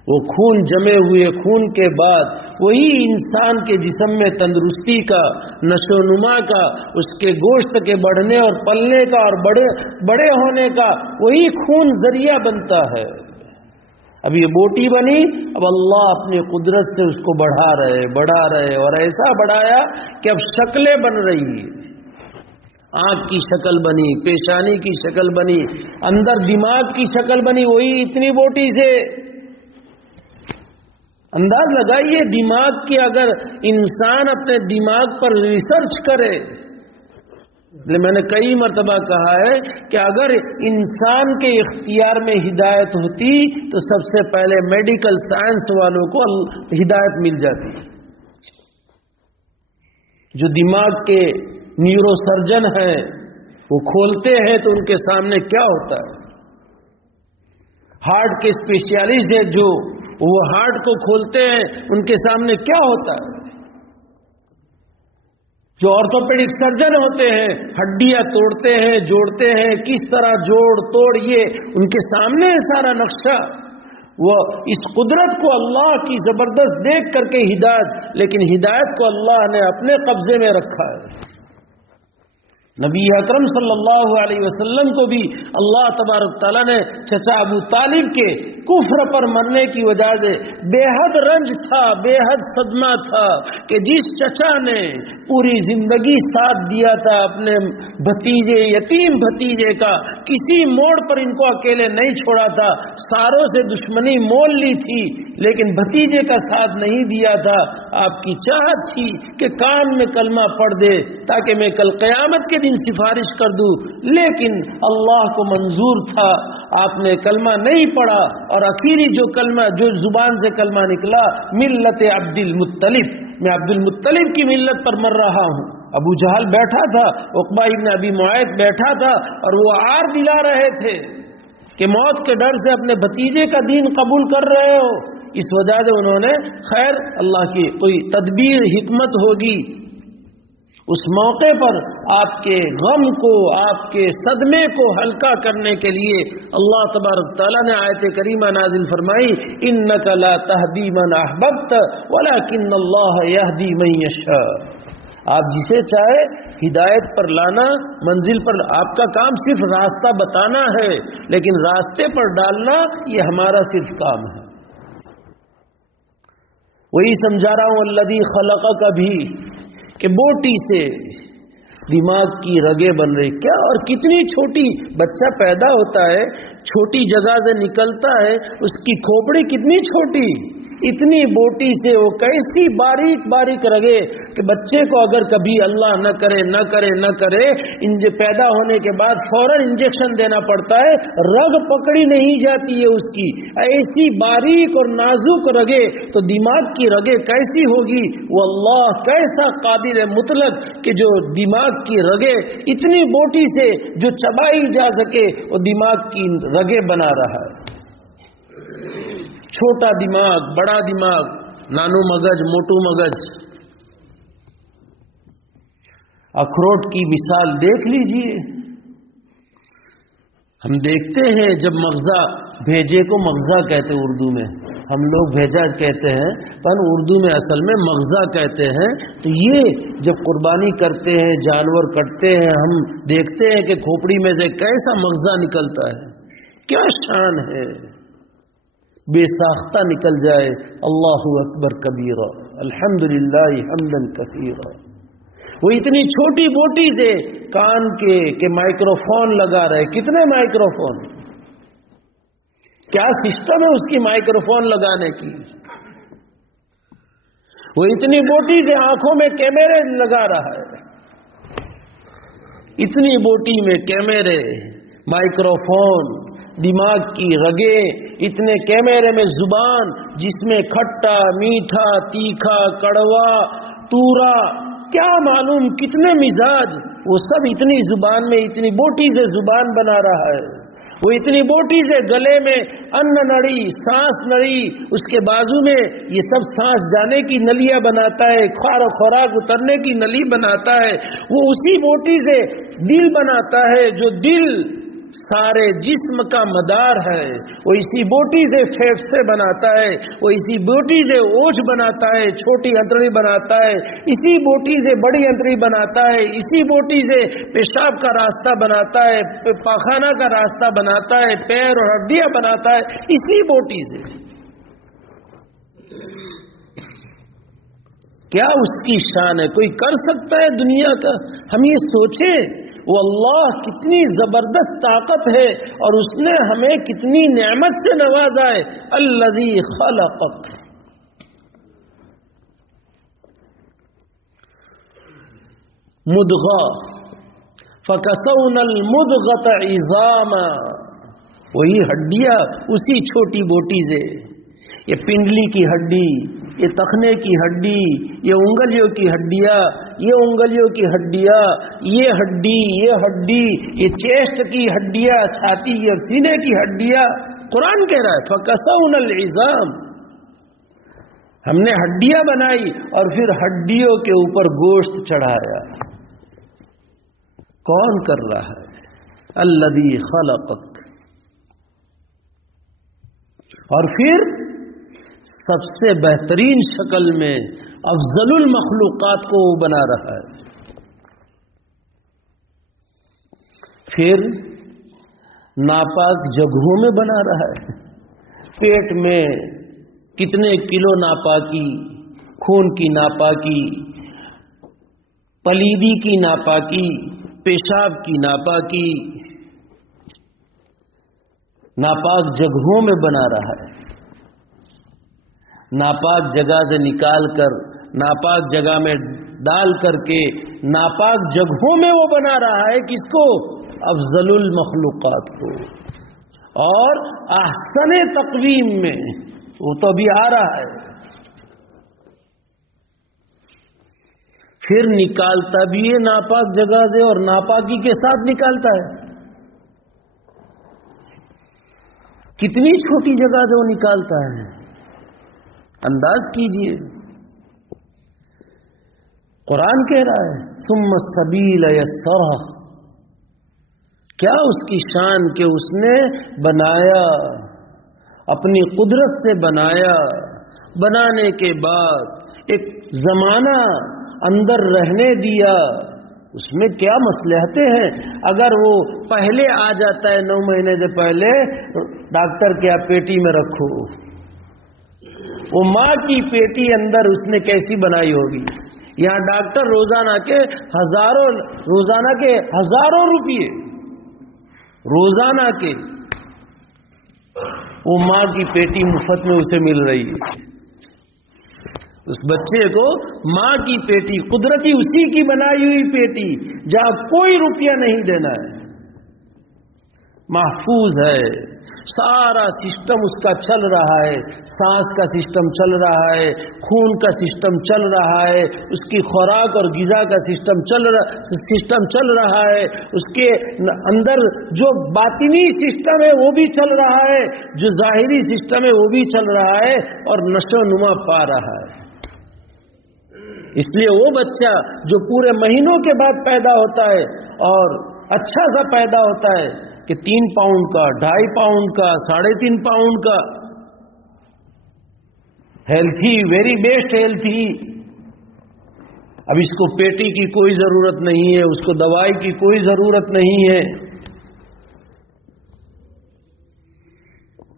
وہ خون جمے ہوئے خون کے بعد وہی انسان کے جسم میں تندرستی کا، نشو نما کا، اس کے گوشت کے بڑھنے اور پلنے کا اور بڑے ہونے کا وہی خون ذریعہ بنتا ہے۔ اب یہ بوٹی بنی، اب اللہ اپنی قدرت سے اس کو بڑھا رہے اور ایسا بڑھایا کہ اب شکلیں بن رہی ہیں۔ آنکھ کی شکل بنی، پیشانی کی شکل بنی، اندر دماغ کی شکل بنی، وہی اتنی بوٹی سے۔ انداز لگائیے دماغ کی، اگر انسان اپنے دماغ پر ریسرچ کرے، میں نے کئی مرتبہ کہا ہے کہ اگر انسان کے اختیار میں ہدایت ہوتی تو سب سے پہلے میڈیکل سائنس والوں کو ہدایت مل جاتی۔ جو دماغ کے نیورو سرجن ہیں وہ کھولتے ہیں تو ان کے سامنے کیا ہوتا ہے، ہارٹ کے اسپیشلسٹ ہیں جو وہ ہارٹ کو کھولتے ہیں ان کے سامنے کیا ہوتا ہے، جو آرتھوپیڈک سرجن ہوتے ہیں ہڈیاں توڑتے ہیں، جوڑتے ہیں، کس طرح جوڑ توڑ، یہ ان کے سامنے ہے سارا نقشہ۔ وہ اس قدرت کو اللہ کی زبردست دیکھ کر کے ہدایت، لیکن ہدایت کو اللہ نے اپنے قبضے میں رکھا ہے۔ نبی اکرم صلی اللہ علیہ وسلم کو بھی اللہ تبارک تعالیٰ نے چچا ابو طالب کے کفر پر مرنے کی وجہ سے بے حد رنج تھا، بے حد صدمہ تھا کہ جس چچا نے پوری زندگی ساتھ دیا تھا اپنے بھتیجے، یتیم بھتیجے کا، کسی موڑ پر ان کو اکیلے نہیں چھوڑا تھا، ساروں سے دشمنی مول لی تھی لیکن بھتیجے کا ساتھ نہیں دیا تھا، آپ کی چاہت تھی کہ کان میں کلمہ پڑھ دے تاکہ میں کل قیامت کے دن سفارش کر دوں، لیکن اللہ کو منظور تھا، آپ نے کلمہ نہیں پڑھا اور آخری جو کلمہ، جو زبان سے کلمہ نکلا، ملت عبد المطلب، میں عبد المطلب کی ملت پر مر رہا ہوں۔ ابو جہل بیٹھا تھا، عقبہ ابن ابی معیط بیٹھا تھا اور وہ آر دلا رہے تھے کہ موت کے ڈر سے اپنے بھتیجے کا دین قبول کر رہے ہو، اس وجہ سے انہوں نے خیر اللہ کی کوئی تدبیر حکمت ہوگی، اس موقع پر آپ کے غم کو، آپ کے صدمے کو ہلکا کرنے کے لیے اللہ تبارک تعالیٰ نے آیت کریمہ نازل فرمائی، اِنَّكَ لَا تَهْدِي مَنْ أَحْبَبْتَ وَلَكِنَّ اللَّهَ يَهْدِي مَن يَشَاءُ۔ آپ جسے چاہے ہدایت پر لانا، منزل پر، آپ کا کام صرف راستہ بتانا ہے، لیکن راستے پر ڈالنا یہ ہمارا صرف کام ہے۔ وہی سمجھا رہا ہوں الذی خلقک بھی، کہ بوٹی سے دماغ کی رگیں بن رہی، کیا اور کتنی چھوٹی، بچہ پیدا ہوتا ہے چھوٹی جگہ سے نکلتا ہے، اس کی کھوپڑی کتنی چھوٹی، اتنی بوٹی سے وہ کیسی باریک باریک رگے کہ بچے کو اگر کبھی اللہ نہ کرے پیدا ہونے کے بعد فوراً انجیکشن دینا پڑتا ہے، رگ پکڑی نہیں جاتی ہے اس کی، ایسی باریک اور نازک رگے، تو دماغ کی رگیں کیسی ہوگی؟ وہ اللہ کیسا قادر مطلق کہ جو دماغ کی رگیں اتنی بوٹی سے جو چبائی جا سکے وہ دماغ کی رگیں بنا رہا ہے۔ چھوٹا دماغ، بڑا دماغ، نانو مغز، موٹو مغز، اخروٹ کی مثال دیکھ لیجئے۔ ہم دیکھتے ہیں جب مغزہ، بھیجے کو مغزہ کہتے ہیں اردو میں، ہم لوگ بھیجا کہتے ہیں پر اردو میں اصل میں مغزہ کہتے ہیں، تو یہ جب قربانی کرتے ہیں، جانور کٹتے ہیں، ہم دیکھتے ہیں کہ کھوپڑی میں سے کیسا مغزہ نکلتا ہے، کیا شان ہے، بے ساختہ نکل جائے، اللہ اکبر کبیرہ، الحمدللہ حمدا کثیرا۔ وہ اتنی چھوٹی بوٹی سے کان کے مائکرو فون لگا رہے، کتنے مائکرو فون، کیا سسٹم ہے اس کی مائکرو فون لگانے کی، وہ اتنی بوٹی سے آنکھوں میں کیمرے لگا رہا ہے، اتنی بوٹی میں کیمرے، مائکرو فون، دماغ کی رگیں، اتنے کیمرے میں زبان جس میں کھٹا، میٹھا، تیکھا، کڑوا، تورا، کیا معلوم کتنے مزاج، وہ سب اتنی زبان میں، اتنی بوٹی سے زبان بنا رہا ہے، وہ اتنی بوٹی سے گلے میں ان نڑی، سانس نڑی، اس کے بازو میں یہ سب سانس جانے کی نلیاں بناتا ہے، خوراک اترنے کی نلی بناتا ہے، وہ اسی بوٹی سے دل بناتا ہے، جو دل سارے جسم کا مدار ہے، وہ اسی بوٹی سے پھیپھڑے بناتا ہے، وہ اسی بوٹی سے اوجھ بناتا ہے، چھوٹی انتڑی بناتا ہے، اسی بوٹی سے بڑی انتڑی بناتا ہے، اسی بوٹی سے پیشاب کا راستہ بناتا ہے، پاخانہ کا راستہ بناتا ہے، پیر اور ہڈیاں بناتا ہے، اسی بوٹی سے۔ کیا اس کی شان ہے؟ کوئی کر سکتا ہے دنیا کا؟ ہم یہ سوچیں وہ اللہ کتنی زبردست طاقت ہے اور اس نے ہمیں کتنی نعمت سے نوازا ہے۔ الذی خلقک، مدغہ فکسونا المدغۃ عظاما، وہی ہڈیاں اسی چھوٹی بوٹی سے، یہ پنڈلی کی ہڈی، یہ تخنے کی ہڈی، یہ انگلیوں کی ہڈیاں، یہ انگلیوں کی ہڈیاں، یہ ہڈی، یہ ہڈی، یہ چیسٹ کی ہڈیاں، چھاتی اور سینے کی ہڈیاں، قرآن کہہ رہا ہے فَكَسَوْنَا الْعِظَامَ، ہم نے ہڈیاں بنائی اور پھر ہڈیوں کے اوپر گوشت چڑھایا۔ کون کر رہا ہے؟ الذی خلقک، اور پھر سب سے بہترین شکل میں افضل المخلوقات کو وہ بنا رہا ہے. پھر ناپاک جگہوں میں بنا رہا ہے. پیٹ میں کتنے کلو ناپاکی، خون کی ناپاکی، پلیدی کی ناپاکی، پیشاب کی ناپاکی، ناپاک جگہوں میں بنا رہا ہے. ناپاک جگہ سے نکال کر ناپاک جگہ میں ڈال کر کے ناپاک جگہوں میں وہ بنا رہا ہے. کس کو؟ افضل المخلوقات کو. اور احسن تقویم میں وہ تو ابھی آ رہا ہے. پھر نکالتا بھی ہے ناپاک جگہ سے اور ناپاکی کے ساتھ نکالتا ہے. کتنی چھوٹی جگہ سے وہ نکالتا ہے، انداز کیجئے. قرآن کہہ رہا ہے ثم السبیل یسرہ. کیا اس کی شان کہ اس نے بنایا، اپنی قدرت سے بنایا. بنانے کے بعد ایک زمانہ اندر رہنے دیا. اس میں کیا مصلحتیں ہیں. اگر وہ پہلے آ جاتا ہے 9 مہینے سے پہلے، ڈاکٹر کیا پیٹی میں رکھو. وہ ماں کی پیٹی اندر اس نے کیسی بنائی ہوگی. یہاں ڈاکٹر روزانہ کے ہزاروں روپیے روزانہ کے، وہ ماں کی پیٹی مفت میں اسے مل رہی ہے. اس بچے کو ماں کی پیٹی، قدرتی اسی کی بنائی ہوئی پیٹی، جہاں کوئی روپیہ نہیں دینا ہے، محفوظ ہے. سارا سسٹم اس کا چل رہا ہے. سانس کا سسٹم چل رہا ہے، خون کا سسٹم چل رہا ہے، اس کی خوراک اور غذا کا سسٹم چل رہا ہے. اس کے اندر جو باطنی سسٹم ہے وہ بھی چل رہا ہے، جو ظاہری سسٹم ہے وہ بھی چل رہا ہے، اور نشو و نما پا رہا ہے. اس لیے وہ بچہ جو پورے مہینوں کے بعد پیدا ہوتا ہے اور اچھا سا پیدا ہوتا ہے کہ 3 پاؤنڈ کا، 2.5 پاؤنڈ کا، 3.5 پاؤنڈ کا، ہیلتھی، ویری بیسٹ ہیلتھی. اب اس کو پیٹی کی کوئی ضرورت نہیں ہے، اس کو دوائی کی کوئی ضرورت نہیں ہے.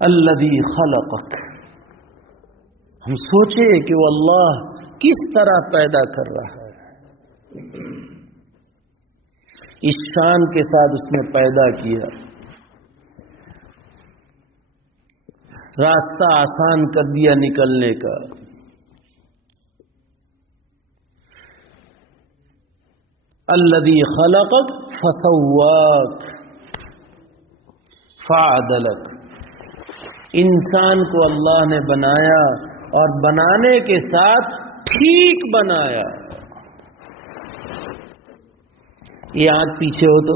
الذی خلقک. ہم سوچے کہ وہ اللہ کس طرح پیدا کر رہا ہے. اس شان کے ساتھ اس نے پیدا کیا، راستہ آسان کر دیا نکلنے کا. الذی خلقک فسواک فعدلک. انسان کو اللہ نے بنایا اور بنانے کے ساتھ ٹھیک بنایا. یہ آنکھ پیچھے ہو تو،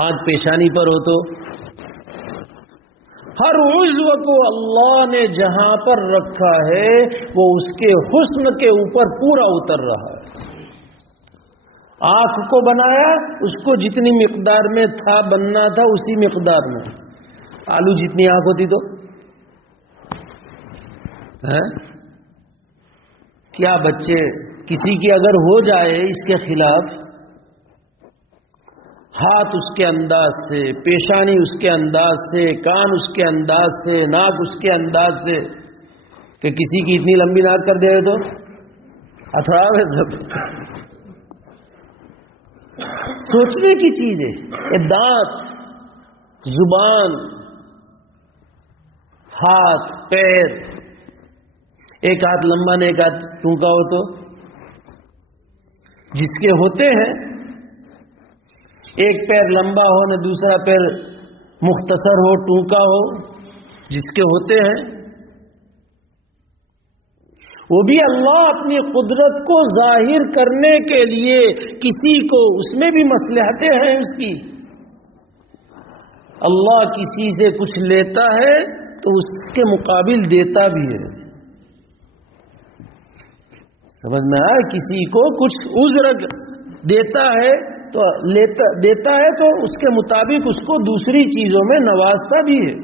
آنکھ پیشانی پر ہو تو، ہر عضو کو اللہ نے جہاں پر رکھا ہے وہ اس کے حسن کے اوپر پورا اتر رہا ہے. آنکھ کو بنایا، اس کو جتنی مقدار میں تھا بننا تھا اسی مقدار میں. آلو جتنی آنکھ ہوتی تو کیا بچے کسی کی اگر ہو جائے اس کے خلاف، ہاتھ اس کے انداز سے، پیشانی اس کے انداز سے، کان اس کے انداز سے، ناک اس کے انداز سے، کہ کسی کی اتنی لمبی ناک کر دے تو اتھڑا ہے. سب سوچنے کی چیز ہے. یہ دانت، زبان، ہاتھ، پیر، ایک ہاتھ لمبا نے ایک ہاتھ ٹونکا ہو تو، جس کے ہوتے ہیں ایک پیر لمبا ہو نہ دوسرا پیر مختصر ہو، ٹونکا ہو، جس کے ہوتے ہیں وہ بھی اللہ اپنی قدرت کو ظاہر کرنے کے لیے کسی کو، اس میں بھی مصلحتیں ہیں اس کی. اللہ کسی سے کچھ لیتا ہے تو اس کے مقابل دیتا بھی ہے. سمجھ میں آئے؟ کسی کو کچھ عذر دیتا ہے تو دیتا ہے تو اس کے مطابق اس کو دوسری چیزوں میں نوازتا بھی ہے.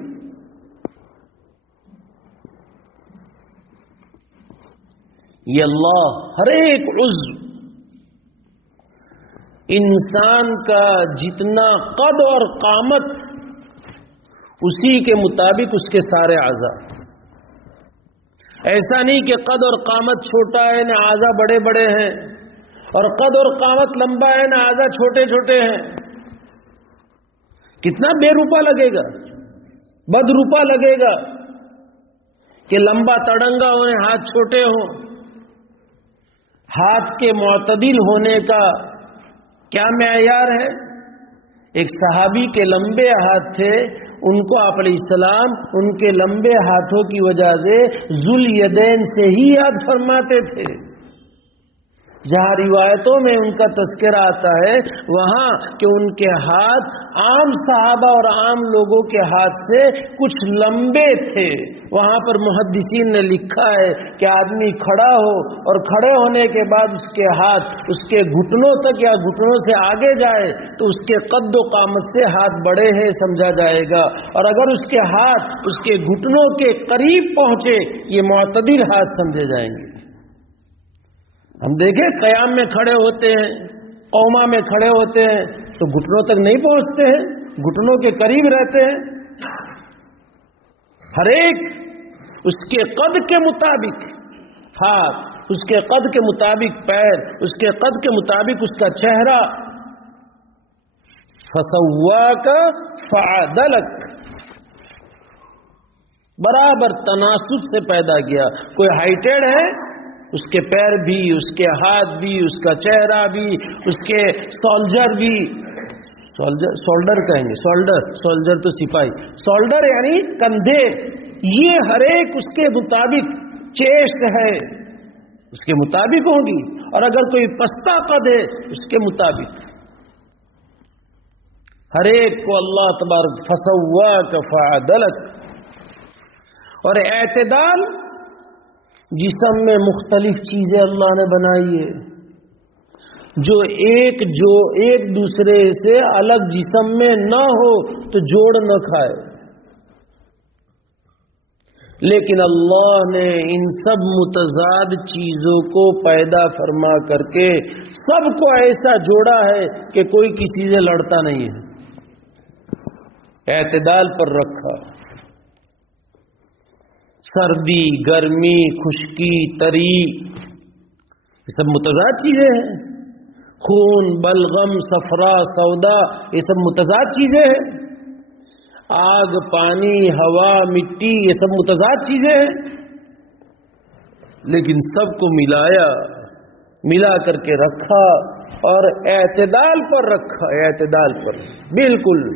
یہ اللہ ہر ایک عضو انسان کا جتنا قد اور قامت اسی کے مطابق اس کے سارے اعضاء. ایسا نہیں کہ قد اور قامت چھوٹا ہے نہ اعضاء بڑے بڑے ہیں، اور قد اور قامت لمبا ہے نہ اعضاء چھوٹے چھوٹے ہیں. کتنا بے روپا لگے گا، بد روپا لگے گا کہ لمبا تڑنگا ہو، ہاتھ چھوٹے ہوں. ہاتھ کے معتدل ہونے کا کیا معیار ہے؟ ایک صحابی کے لمبے ہاتھ تھے، ان کو آپ علیہ السلام ان کے لمبے ہاتھوں کی وجہ سے ذل یدین سے ہی یاد فرماتے تھے. جہاں روایتوں میں ان کا تذکرہ آتا ہے وہاں کہ ان کے ہاتھ عام صحابہ اور عام لوگوں کے ہاتھ سے کچھ لمبے تھے. وہاں پر محدثین نے لکھا ہے کہ آدمی کھڑا ہو اور کھڑے ہونے کے بعد اس کے ہاتھ اس کے گھٹنوں تک یا گھٹنوں سے آگے جائے تو اس کے قد و قامت سے ہاتھ بڑے ہیں سمجھا جائے گا، اور اگر اس کے ہاتھ اس کے گھٹنوں کے قریب پہنچے یہ معتدل ہاتھ سمجھے جائیں گے. ہم دیکھیں قیام میں کھڑے ہوتے ہیں، قوما میں کھڑے ہوتے ہیں تو گھٹنوں تک نہیں پہنچتے ہیں، گھٹنوں کے قریب رہتے ہیں. ہر ایک اس کے قد کے مطابق ہاتھ، اس کے قد کے مطابق پیر، اس کے قد کے مطابق اس کا چہرہ. فَسَوَّاكَ فَعَدَلَكَ، برابر تناسب سے پیدا کیا. کوئی ہائٹیڈ ہے، اس کے پیر بھی، اس کے ہاتھ بھی، اس کا چہرہ بھی، اس کے سولجر بھی. سولڈر کہیں گے، سولجر تو سپاہی، سولڈر یعنی کندھے. یہ ہر ایک اس کے مطابق چیسٹ ہے، اس کے مطابق ہوگی. اور اگر کوئی پستہ قد ہے اس کے مطابق. ہر ایک کو اللہ تبارک فَسَوَّاكَ فَعَدَلَكَ. اور اعتدال، جسم میں مختلف چیزیں اللہ نے بنائی ہے جو ایک دوسرے سے الگ جسم میں نہ ہو تو جوڑ نہ کھائے، لیکن اللہ نے ان سب متضاد چیزوں کو پیدا فرما کر کے سب کو ایسا جوڑا ہے کہ کوئی کسی سے لڑتا نہیں ہے. اعتدال پر رکھا. سردی، گرمی، خشکی، تری، یہ سب متضاد چیزیں ہیں. خون، بلغم، صفرا، سودا، یہ سب متضاد چیزیں ہیں. آگ، پانی، ہوا، مٹی، یہ سب متضاد چیزیں ہیں. لیکن سب کو ملا کر کے رکھا اور اعتدال پر رکھا. اعتدال پر بالکل،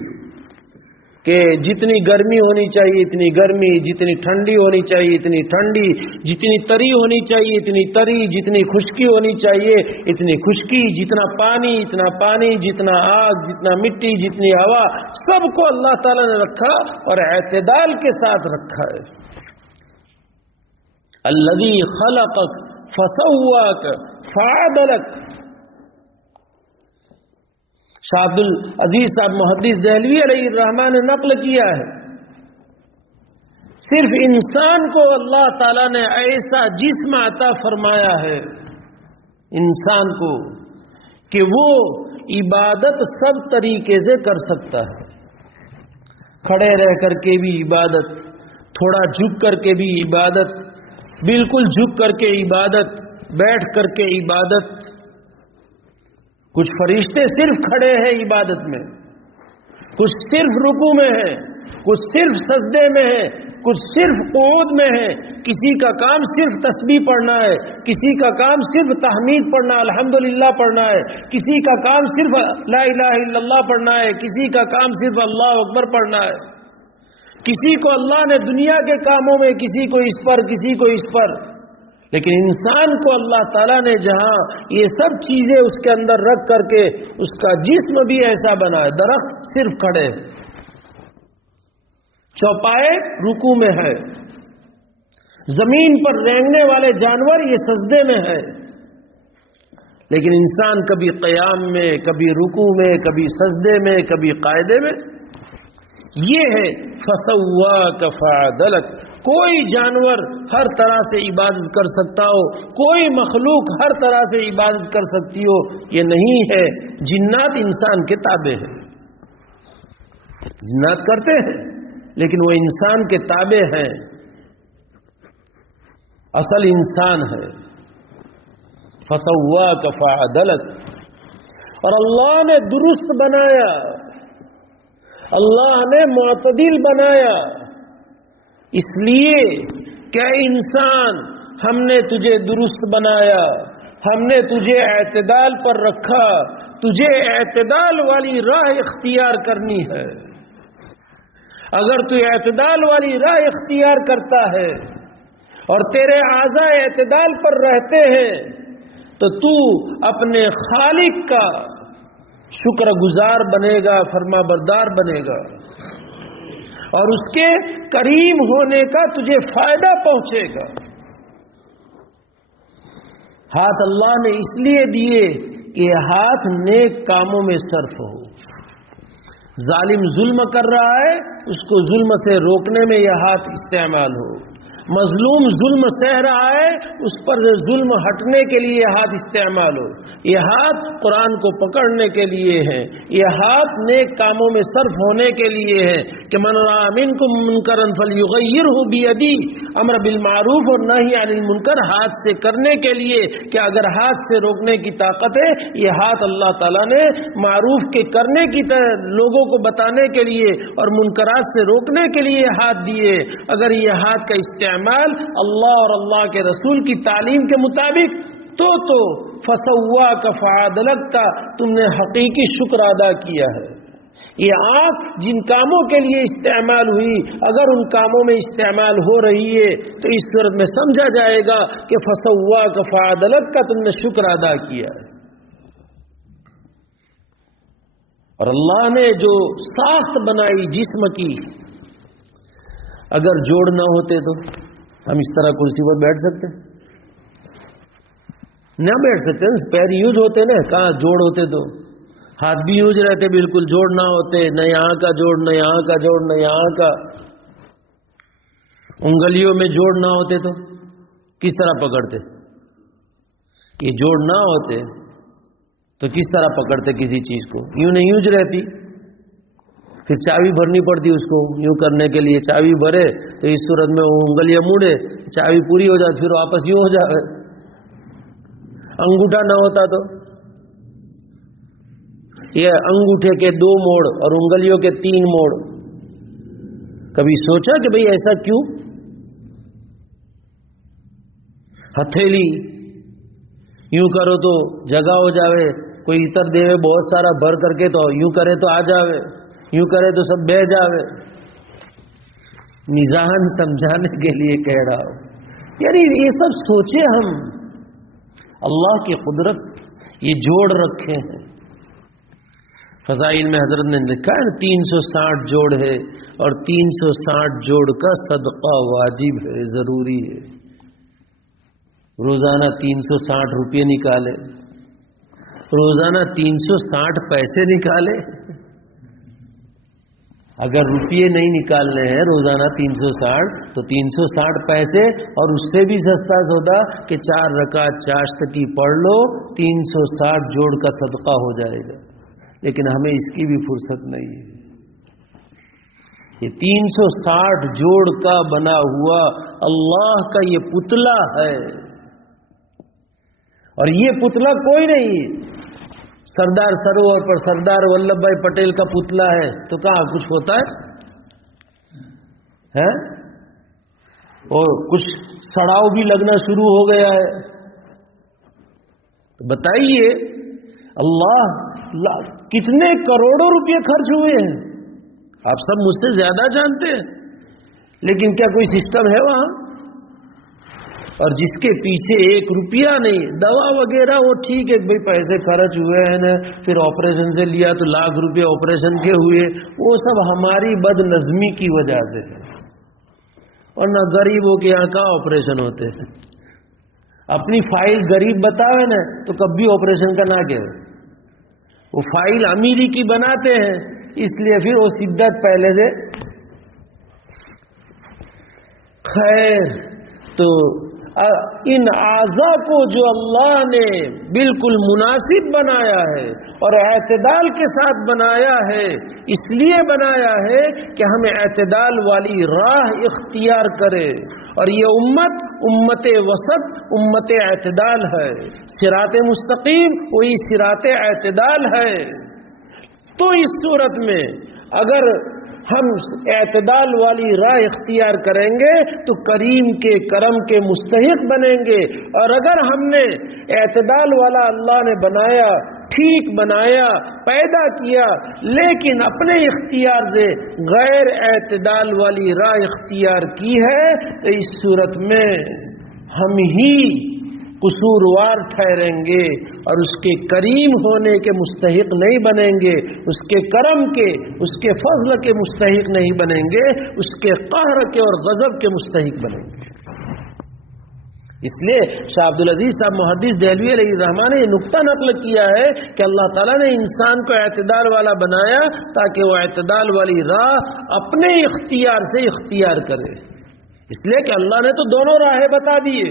کہ جتنی گرمی ہونی چاہیے اتنی گرمی، جتنی ٹھنڈی ہونی چاہیے اتنی ٹھنڈی، جتنی تری ہونی چاہیے اتنی تری، جتنی خشکی ہونی چاہیے اتنی خشکی، جتنا پانی اتنا پانی، جتنا آگ جتنا مٹی جتنی ہوا، سب کو اللہ تعالی نے رکھا اور اعتدال کے ساتھ رکھا ہے. الذی خلقک فسواک فعدلک. شاہ عبد العزیز صاحب محدث دہلوی علیہ الرحمٰن نے نقل کیا ہے، صرف انسان کو اللہ تعالیٰ نے ایسا جسم عطا فرمایا ہے انسان کو کہ وہ عبادت سب طریقے سے کر سکتا ہے. کھڑے رہ کر کے بھی عبادت، تھوڑا جھک کر کے بھی عبادت، بالکل جھک کر کے عبادت، بیٹھ کر کے عبادت. کچھ فرشتے صرف کھڑے ہیں عبادت میں، کچھ صرف رکوع میں ہیں، کچھ صرف سجدے میں ہیں، کچھ صرف قعود میں ہیں. کسی کا کام صرف تسبیح پڑھنا ہے، کسی کا کام صرف تحمید پڑھنا، الحمدللہ پڑھنا ہے، کسی کا کام صرف لا الہ الا اللہ پڑھنا ہے، کسی کا کام صرف اللہ اکبر پڑھنا ہے. کسی کو اللہ نے دنیا کے کاموں میں، کسی کو اس پر، کسی کو اس پر. لیکن انسان کو اللہ تعالیٰ نے جہاں یہ سب چیزیں اس کے اندر رکھ کر کے اس کا جسم بھی ایسا بنا ہے. درخت صرف کھڑے، چوپائے رکوع میں ہے، زمین پر رینگنے والے جانور یہ سجدے میں ہے. لیکن انسان کبھی قیام میں، کبھی رکوع میں، کبھی سجدے میں، کبھی قاعدے میں. یہ ہے فَسَوَّاكَ فَعَدَلَكَ. کوئی جانور ہر طرح سے عبادت کر سکتا ہو، کوئی مخلوق ہر طرح سے عبادت کر سکتی ہو، یہ نہیں ہے۔ جنات انسان کے تابع ہیں، جنات کرتے ہیں لیکن وہ انسان کے تابع ہیں، اصل انسان ہے۔ فَسَوَّاكَ فَعَدَلَكَ، اور اللہ نے درست بنایا، اللہ نے معتدل بنایا، اس لیے کہ انسان ہم نے تجھے درست بنایا، ہم نے تجھے اعتدال پر رکھا، تجھے اعتدال والی راہ اختیار کرنی ہے۔ اگر تو اعتدال والی راہ اختیار کرتا ہے اور تیرے اعضاء اعتدال پر رہتے ہیں تو تو اپنے خالق کا شکر گزار بنے گا، فرما بردار بنے گا، اور اس کے کریم ہونے کا تجھے فائدہ پہنچے گا۔ ہاتھ اللہ نے اس لیے دیے کہ ہاتھ نیک کاموں میں صرف ہو۔ ظالم ظلم کر رہا ہے، اس کو ظلم سے روکنے میں یہ ہاتھ استعمال ہو۔ مظلوم ظلم سہ رہا ہے، اس پر ظلم ہٹنے کے لیے یہ ہاتھ استعمال ہو۔ یہ ہاتھ قرآن کو پکڑنے کے لیے ہے، یہ ہاتھ نیک کاموں میں صرف ہونے کے لیے ہے کہ من رأى منکم منکرا فلیغیرہ بیدی، امر بالمعروف اور نہی عن المنکر ہاتھ سے کرنے کے لیے، کہ اگر ہاتھ سے روکنے کی طاقت ہے، یہ ہاتھ اللہ تعالیٰ نے معروف کے کرنے کی لوگوں کو بتانے کے لیے اور منکرات سے روکنے کے لیے ہاتھ دیے۔ اگر یہ ہاتھ کا استعمال اللہ اور اللہ کے رسول کی تعلیم کے مطابق تو فسواک فعدلک کا تم نے حقیقی شکر ادا کیا ہے۔ یہ آنکھ جن کاموں کے لیے استعمال ہوئی، اگر ان کاموں میں استعمال ہو رہی ہے تو اس صورت میں سمجھا جائے گا کہ فسواک فعدلک کا تم نے شکر ادا کیا ہے۔ اور اللہ نے جو ساخت بنائی جسم کی، اگر جوڑ نہ ہوتے تو ہم اس طرح کرسی پر بیٹھ سکتے؟ نہ بیٹھ سکتے، پیر یوز ہوتے نا، کہاں جوڑ ہوتے تو ہاتھ بھی یوز رہتے، بالکل جوڑ نہ ہوتے، نہ یہاں کا جوڑ، نہ یہاں کا جوڑ، نہ یہاں کا، انگلیوں میں جوڑ نہ ہوتے تو کس طرح پکڑتے؟ یہ جوڑ نہ ہوتے تو کس طرح پکڑتے کسی چیز کو؟ یوں نہیں یوز رہتی، پھر چابی بھرنی پڑتی اس کو یوں کرنے کے لیے، چابی بھرے تو اس صورت میں وہ انگلیاں موڑے، چابی پوری ہو جاتی، پھر واپس یوں ہو جائے۔ انگوٹھا نہ ہوتا تو یہ انگوٹھے کے 2 موڑ اور انگلیوں کے 3 موڑ، کبھی سوچا کہ بھئی ایسا کیوں؟ ہتھیلی یوں کرو تو جگہ ہو جاوے، کوئی اتر دے بہت سارا بھر کر کے تو یوں کرے تو آ جاوے، یوں کرے تو سب بہ جاوے۔ مزاحن سمجھانے کے لیے کہہ رہا ہوں، یعنی یہ سب سوچے ہم، اللہ کی قدرت یہ جوڑ رکھے ہیں۔ فضائل میں حضرت نے لکھا ہے 360 جوڑ ہے، اور 360 جوڑ کا صدقہ واجب ہے، ضروری ہے۔ روزانہ 360 روپے نکالے، روزانہ 360 پیسے نکالے۔ اگر روپیے نہیں نکالنے ہیں روزانہ 360 تو 360 پیسے، اور اس سے بھی سستا سودا کہ 4 رکعت چاشت کی پڑھ لو، 360 جوڑ کا صدقہ ہو جائے گا۔ لیکن ہمیں اس کی بھی فرصت نہیں ہے۔ یہ 360 جوڑ کا بنا ہوا اللہ کا یہ پتلا ہے، اور یہ پتلا کوئی نہیں، سردار سروور پر سردار ولبھ بھائی پٹیل کا پتلا ہے تو کہاں کچھ ہوتا ہے؟ اور کچھ سڑاؤ بھی لگنا شروع ہو گیا ہے۔ تو بتائیے اللہ کتنے کروڑوں روپے خرچ ہوئے ہیں، آپ سب مجھ سے زیادہ جانتے ہیں، لیکن کیا کوئی سسٹم ہے وہاں؟ اور جس کے پیچھے 1 روپیہ نہیں، دوا وغیرہ وہ ٹھیک ہے بھائی پیسے خرچ ہوئے ہیں نا، پھر آپریشن سے لیا تو لاکھ روپے آپریشن کے ہوئے، وہ سب ہماری بد نظمی کی وجہ سے ہے، اور نہ غریبوں کے یہاں کا آپریشن ہوتے ہیں۔ اپنی فائل غریب بتاوے نا تو کبھی آپریشن کا نہ کہے، وہ فائل امیری کی بناتے ہیں، اس لیے پھر وہ شدت پہلے سے خیر، تو ان اعضاء کو جو اللہ نے بالکل مناسب بنایا ہے اور اعتدال کے ساتھ بنایا ہے، اس لیے بنایا ہے کہ ہم اعتدال والی راہ اختیار کریں، اور یہ امت وسط، امت اعتدال ہے۔ صراط مستقیم وہی صراط اعتدال ہے۔ تو اس صورت میں اگر ہم اعتدال والی راہ اختیار کریں گے تو کریم کے کرم کے مستحق بنیں گے، اور اگر ہم نے اعتدال والا اللہ نے بنایا، ٹھیک بنایا، پیدا کیا، لیکن اپنے اختیار سے غیر اعتدال والی راہ اختیار کی ہے، تو اس صورت میں ہم ہی قصوروار ٹھہریں گے اور اس کے کریم ہونے کے مستحق نہیں بنیں گے، اس کے کرم کے، اس کے فضل کے مستحق نہیں بنیں گے، اس کے قہر کے اور غضب کے مستحق بنیں گے۔ اس لیے شاہ عبدالعزیز صاحب محدث دہلوی علیہ الرحمٰن نے یہ نقطہ نقل کیا ہے کہ اللہ تعالیٰ نے انسان کو اعتدال والا بنایا تاکہ وہ اعتدال والی راہ اپنے اختیار سے اختیار کرے، اس لیے کہ اللہ نے تو دونوں راہیں بتا دیے،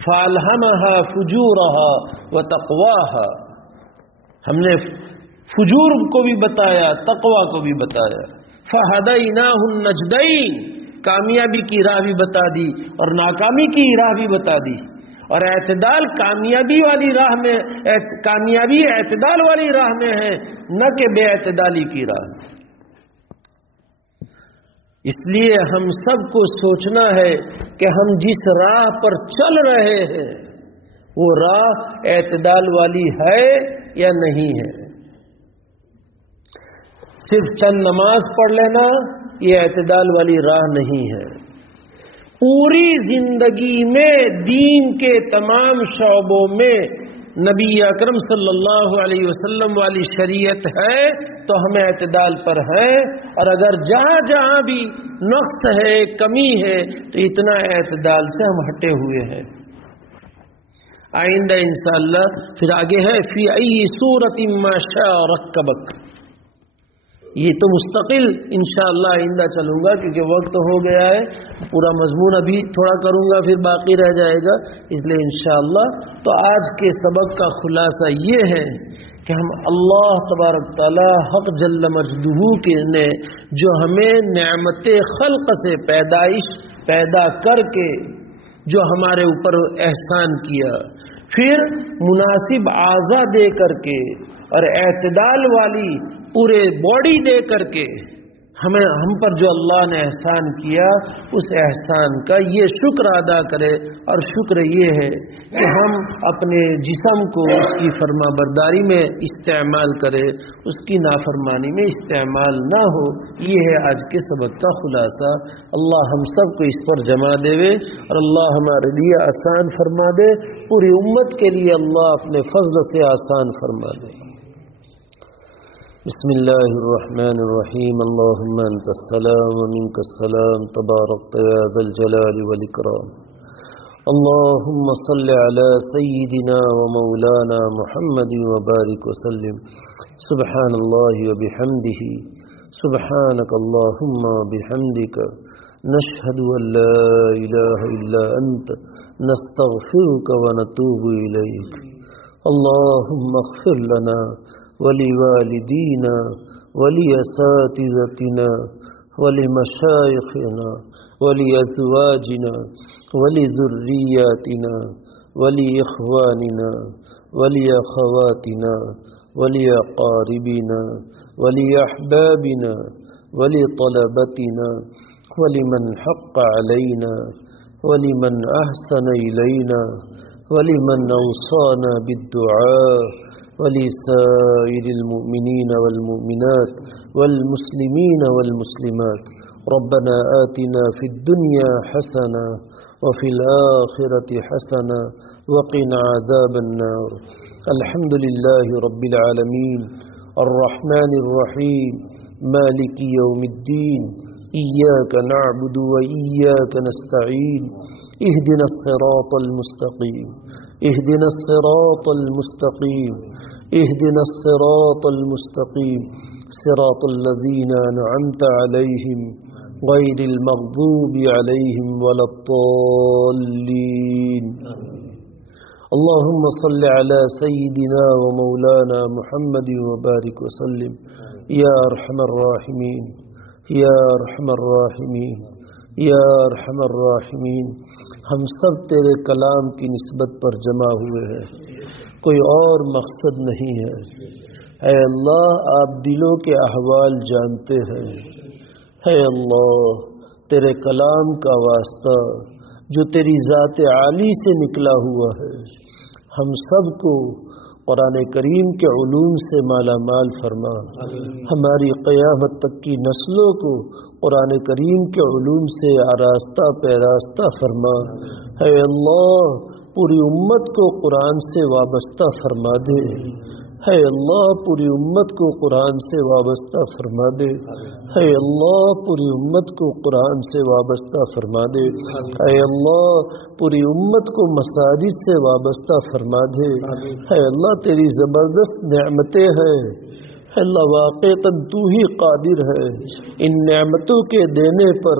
فَأَلْهَمَهَا فُجُورَهَا وَتَقْوَاهَا، ہم نے فجور کو بھی بتایا، تقوی کو بھی بتایا۔ فَهَدَيْنَاهُ النَّجْدَيْنِ، کامیابی کی راہ بھی بتا دی اور ناکامی کی راہ بھی بتا دی، اور اعتدال کامیابی والی راہ میں، کامیابی اعتدال والی راہ میں ہے، نہ کہ بے اعتدالی کی راہ میں۔ اس لیے ہم سب کو سوچنا ہے کہ ہم جس راہ پر چل رہے ہیں وہ راہ اعتدال والی ہے یا نہیں ہے۔ صرف چند نماز پڑھ لینا یہ اعتدال والی راہ نہیں ہے۔ پوری زندگی میں دین کے تمام شعبوں میں نبی اکرم صلی اللہ علیہ وسلم والی شریعت ہے تو ہم اعتدال پر ہیں، اور اگر جہاں جہاں بھی نقص ہے، کمی ہے، تو اتنا اعتدال سے ہم ہٹے ہوئے ہیں۔ آئندہ انشاءاللہ پھر آگے ہے فی ای صورت ما شاء رکبک، یہ تو مستقل انشاءاللہ آئندہ چلوں گا کیونکہ وقت ہو گیا ہے، پورا مضمون ابھی تھوڑا کروں گا پھر باقی رہ جائے گا، اس لیے انشاءاللہ تو آج کے سبق کا خلاصہ یہ ہے کہ ہم اللہ تبارک تعالی حق جل مجدہ کے نے جو ہمیں نعمت خلق سے پیدا کر کے جو ہمارے اوپر احسان کیا، پھر مناسب اعضاء دے کر کے اور اعتدال والی پورے باڈی دے کر کے ہم پر جو اللہ نے احسان کیا، اس احسان کا یہ شکر ادا کرے، اور شکر یہ ہے کہ ہم اپنے جسم کو اس کی فرما برداری میں استعمال کرے، اس کی نافرمانی میں استعمال نہ ہو۔ یہ ہے آج کے سبق کا خلاصہ۔ اللہ ہم سب کو اس پر جمع دے، اور اللہ ہمارے لیے آسان فرما دے، پوری امت کے لیے اللہ اپنے فضل سے آسان فرما دے۔ بسم اللہ الرحمن الرحیم، اللہم انت السلام ومنک السلام، تبارکت یا ذا الجلال والاکرام۔ اللہم صل علی سیدنا ومولانا محمد وبارک وسلم۔ سبحان اللہ وبحمدہ، سبحانک اللہم وبحمدک، نشہد ان لا الہ الا انت، نستغفرک ونتوب الیک۔ اللہم اغفر لنا ولوالدينا ولأساتذتنا ولمشايخنا ولأزواجنا ولذرياتنا ولإخواننا ولأخواتنا ولأقاربنا ولأحبابنا ولطلبتنا ولمن حق علينا ولمن أحسن إلينا ولمن أوصانا بالدعاء ولسائر المؤمنين والمؤمنات والمسلمين والمسلمات۔ ربنا آتنا في الدنيا حسنة وفي الآخرة حسنة وقنا عذاب النار۔ الحمد لله رب العالمين الرحمن الرحيم مالك يوم الدين، إياك نعبد وإياك نستعين، اهدنا الصراط المستقيم، اهدنا الصراط المستقيم، اهدنا الصراط المستقيم، صراط الذين أنعمت عليهم غير المغضوب عليهم ولا الضالين. اللهم صل على سيدنا ومولانا محمد وبارك وسلم يا أرحم الراحمين يا أرحم الراحمين یا ارحم الراحمین. ہم سب تیرے کلام کی نسبت پر جمع ہوئے ہیں، کوئی اور مقصد نہیں ہے. اے اللہ، آپ دلوں کے احوال جانتے ہیں. اے اللہ، تیرے کلام کا واسطہ جو تیری ذات عالی سے نکلا ہوا ہے، ہم سب کو قرآن کریم کے علوم سے مالا مال فرما. ہماری قیامت تک کی نسلوں کو قرآن کریم کے علوم سے آراستہ پیراستہ فرما. اے اللہ، پوری امت کو قرآن سے وابستہ فرما دے. اے اللہ، پوری امت کو قرآن سے وابستہ فرما دے. اے اللہ، پوری امت کو قرآن سے وابستہ فرما دے. اے اللہ، پوری امت کو مساجد سے وابستہ فرما دے. اے اللہ، تیری زبردست نعمتیں ہیں. اے اللہ، واقعتاً تو ہی قادر ہے ان نعمتوں کے دینے پر.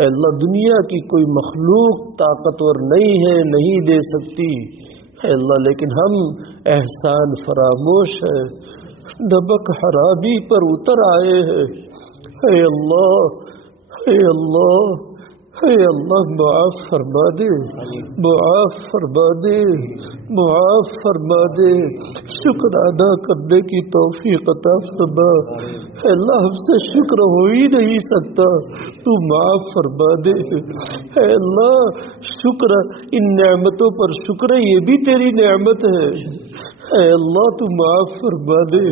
اے اللہ، دنیا کی کوئی مخلوق طاقتور نہیں ہے، نہیں دے سکتی. اے اللہ، لیکن ہم احسان فراموش ہے، نمک حرابی پر اتر آئے ہیں. اے اللہ، اے اللہ، اے اللہ، معاف فرما دے، معاف فرما دے، معاف فرما دے. شکر ادا کرنے کی توفیق عطا فرما. اے اللہ، ہم سے شکر ہو ہی نہیں سکتا، تو معاف فرما دے. اے اللہ، شکر، ان نعمتوں پر شکر، یہ بھی تیری نعمت ہے. اے اللہ، تو معاف فرما دے،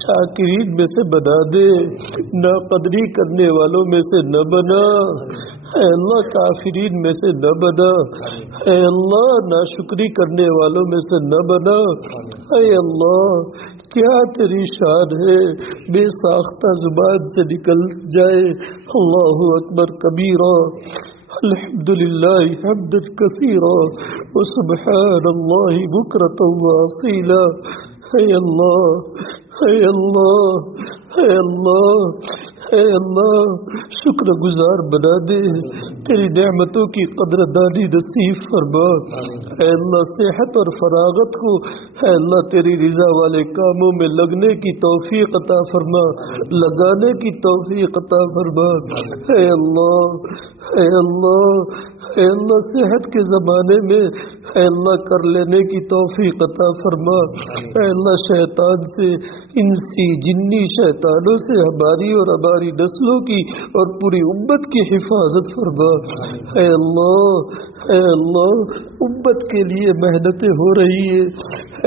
شاکرین میں سے بنا دے، ناقدری کرنے والوں میں سے نہ بنا. اے اللہ، کافرین میں سے نہ بنا. اے اللہ، ناشکری کرنے والوں میں سے نہ بنا. اے اللہ، کیا تیری شان ہے، بے ساختہ زبان سے نکل جائے اللہ اکبر کبیرہ، الحمدللہ حمدا کثیرا، وسبحان اللہ بکرۃ واصیلا. اے اللہ، اے اللہ، اے اللہ، اے اللہ، شکر گزار بنا دے. تیری نعمتوں کی قدر دانی نصیب فرما. اے اللہ، صحت اور فراغت کو اے اللہ تیری رضا والے کاموں میں لگنے کی توفیق عطا فرما، لگانے کی توفیق عطا فرما. اے اللہ، اے اللہ، اے اللہ، صحت کے زمانے میں اے اللہ کر لینے کی توفیق عطا فرما. اے اللہ، شیطان سے، انسی جنی شیطانوں سے ہماری اور ہماری نسلوں کی اور پوری امت کی حفاظت فرما. اے اللہ، اے اللہ، امت کے لیے محنتیں ہو رہی ہے.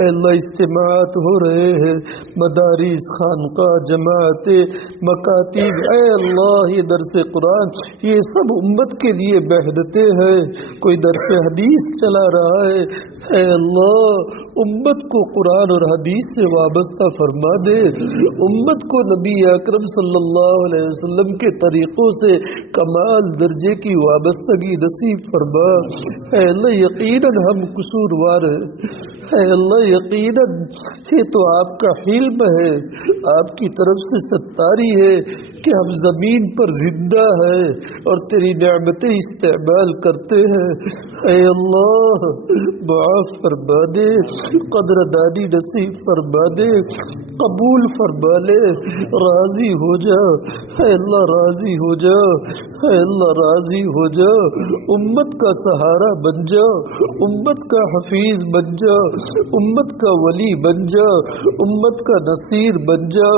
اے اللہ، اجتماعات ہو رہے ہیں، مدارس، خانقاہ، جماعتیں، مکاتب. اے اللہ، یہ درس قرآن، یہ سب امت کے لیے محنتیں ہیں. کوئی درس حدیث چلا رہا ہے. اے اللہ، امت کو قرآن اور حدیث سے وابستہ فرما دے. امت کو نبی اکرم صلی اللہ علیہ وسلم کے طریقوں سے کمال درجے کی وابستگی نصیب فرما. اے اللہ، یقیناً ہم قصوروار ہیں. اے اللہ، یقیناً یہ تو آپ کا حلم ہے، آپ کی طرف سے ستاری ہے کہ ہم زمین پر زندہ ہیں اور تیری نعمتیں استعمال کرتے ہیں. اے اللہ، معاف فرما دے، قدر دانی نصیب فرما دے، قبول فرما لے، راضی ہو جا. اے اللہ، راضی ہو جا. اے اللہ، راضی ہو جا. امت کا سہارا بن جا، امت کا حفیظ بن جا، امت کا ولی بن جا، امت کا نصیر بن جا،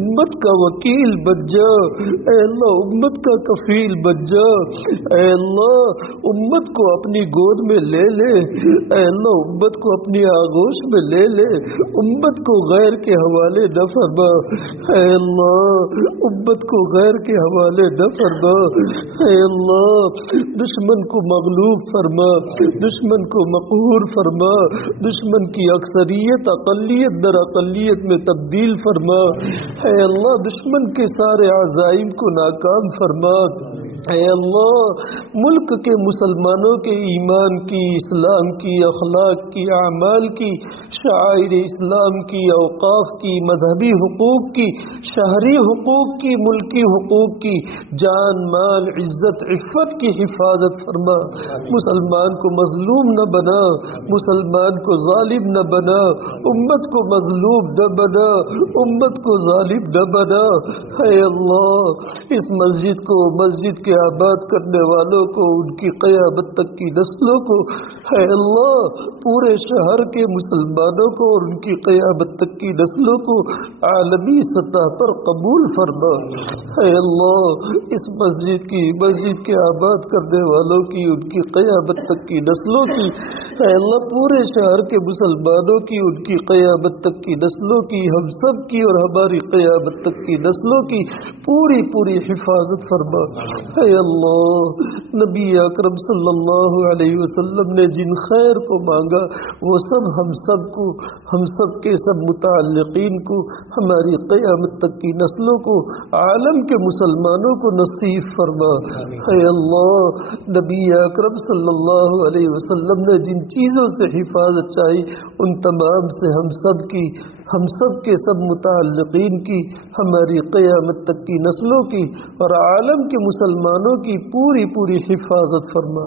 امت کا وکیل بن جا. اے اللہ، امت کا کفیل بن جا. اے اللہ، امت کو اپنی گود میں لے لے. اے اللہ، امت کو اپنی آغوش میں لے لے. امت کو غیر کے حوالے نہ فرما. اے اللہ، امت کو غیر کے حوالے نہ فرما. اے اللہ، دشمن کو مغلوب فرما، دشمن کو مقہور فرما، دشمن کی اکثریت اقلیت در اقلیت میں تبدیل فرما. اے اللہ، دشمن کے سارے عزائم کو ناکام فرما. اے اللہ ملک کے مسلمانوں کے ایمان کی، اسلام کی، اخلاق کی، اعمال کی، شعائر اسلام کی، اوقاف کی، مذہبی حقوق کی، شہری حقوق کی، ملکی حقوق کی، جان مال عزت عفت کی حفاظت فرما. مسلمان کو مظلوم نہ بنا، مسلمان کو ظالم نہ بنا، امت کو مظلوم نہ بنا، امت کو ظالم نہ بنا. اے اللہ اس مسجد کو، مسجد کے آباد کرنے والوں کو، ان کی قیامت تک کی نسلوں کو، اے اللہ پورے شہر کے مسلمانوں کو اور ان کی قیامت تک کی نسلوں کو عالمی سطح پر قبول فرما. اے اللہ اس مسجد کے آباد کرنے والوں کی، ان کی قیامت تک کی نسلوں کی، اے اللہ پورے شہر کے مسلمانوں کی، ان کی قیامت تک کی نسلوں کی، ہم سب کی اور ہماری قیامت تک کی نسلوں کی پوری حفاظت فرما. اے اللہ نبی اکرم صلی اللہ علیہ وسلم نے جن خیر کو مانگا وہ سب ہم سب کے سب متعلقین کو، ہماری قیامت تک کی نسلوں کو، عالم کے مسلمانوں کو نصیب فرما. اے اللہ نبی اکرم صلی اللہ علیہ وسلم نے جن چیزوں سے حفاظت چاہی ان تمام سے ہم سب کے سب متعلقین کی، ہماری قیامت تک کی نسلوں کی اور عالم کے مسلمانوں کی پوری حفاظت فرما.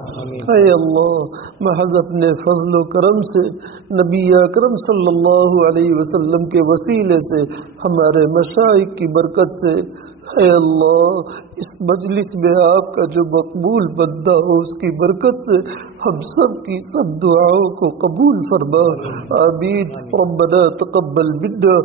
اے اللہ محض اپنے فضل و کرم سے، نبی اکرم صلی اللہ علیہ وسلم کے وسیلے سے، ہمارے مشائخ کی برکت سے، اے اللہ اس مجلس میں آپ کا جو مقبول بندہ ہو اس کی برکت سے ہم سب کی سب دعاؤں کو قبول فرما. آمین. ربنا تقبل منا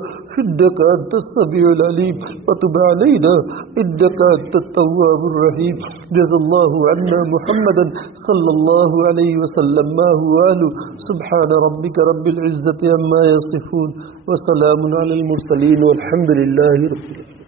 انك انت السميع العليم وتب علينا انك انت التواب الرحيم. جزا الله عنا محمدا صلى الله عليه وسلم ما هو اهله. سبحان ربك رب العزة عما يصفون وسلام على المرسلين والحمد لله رب العالمين.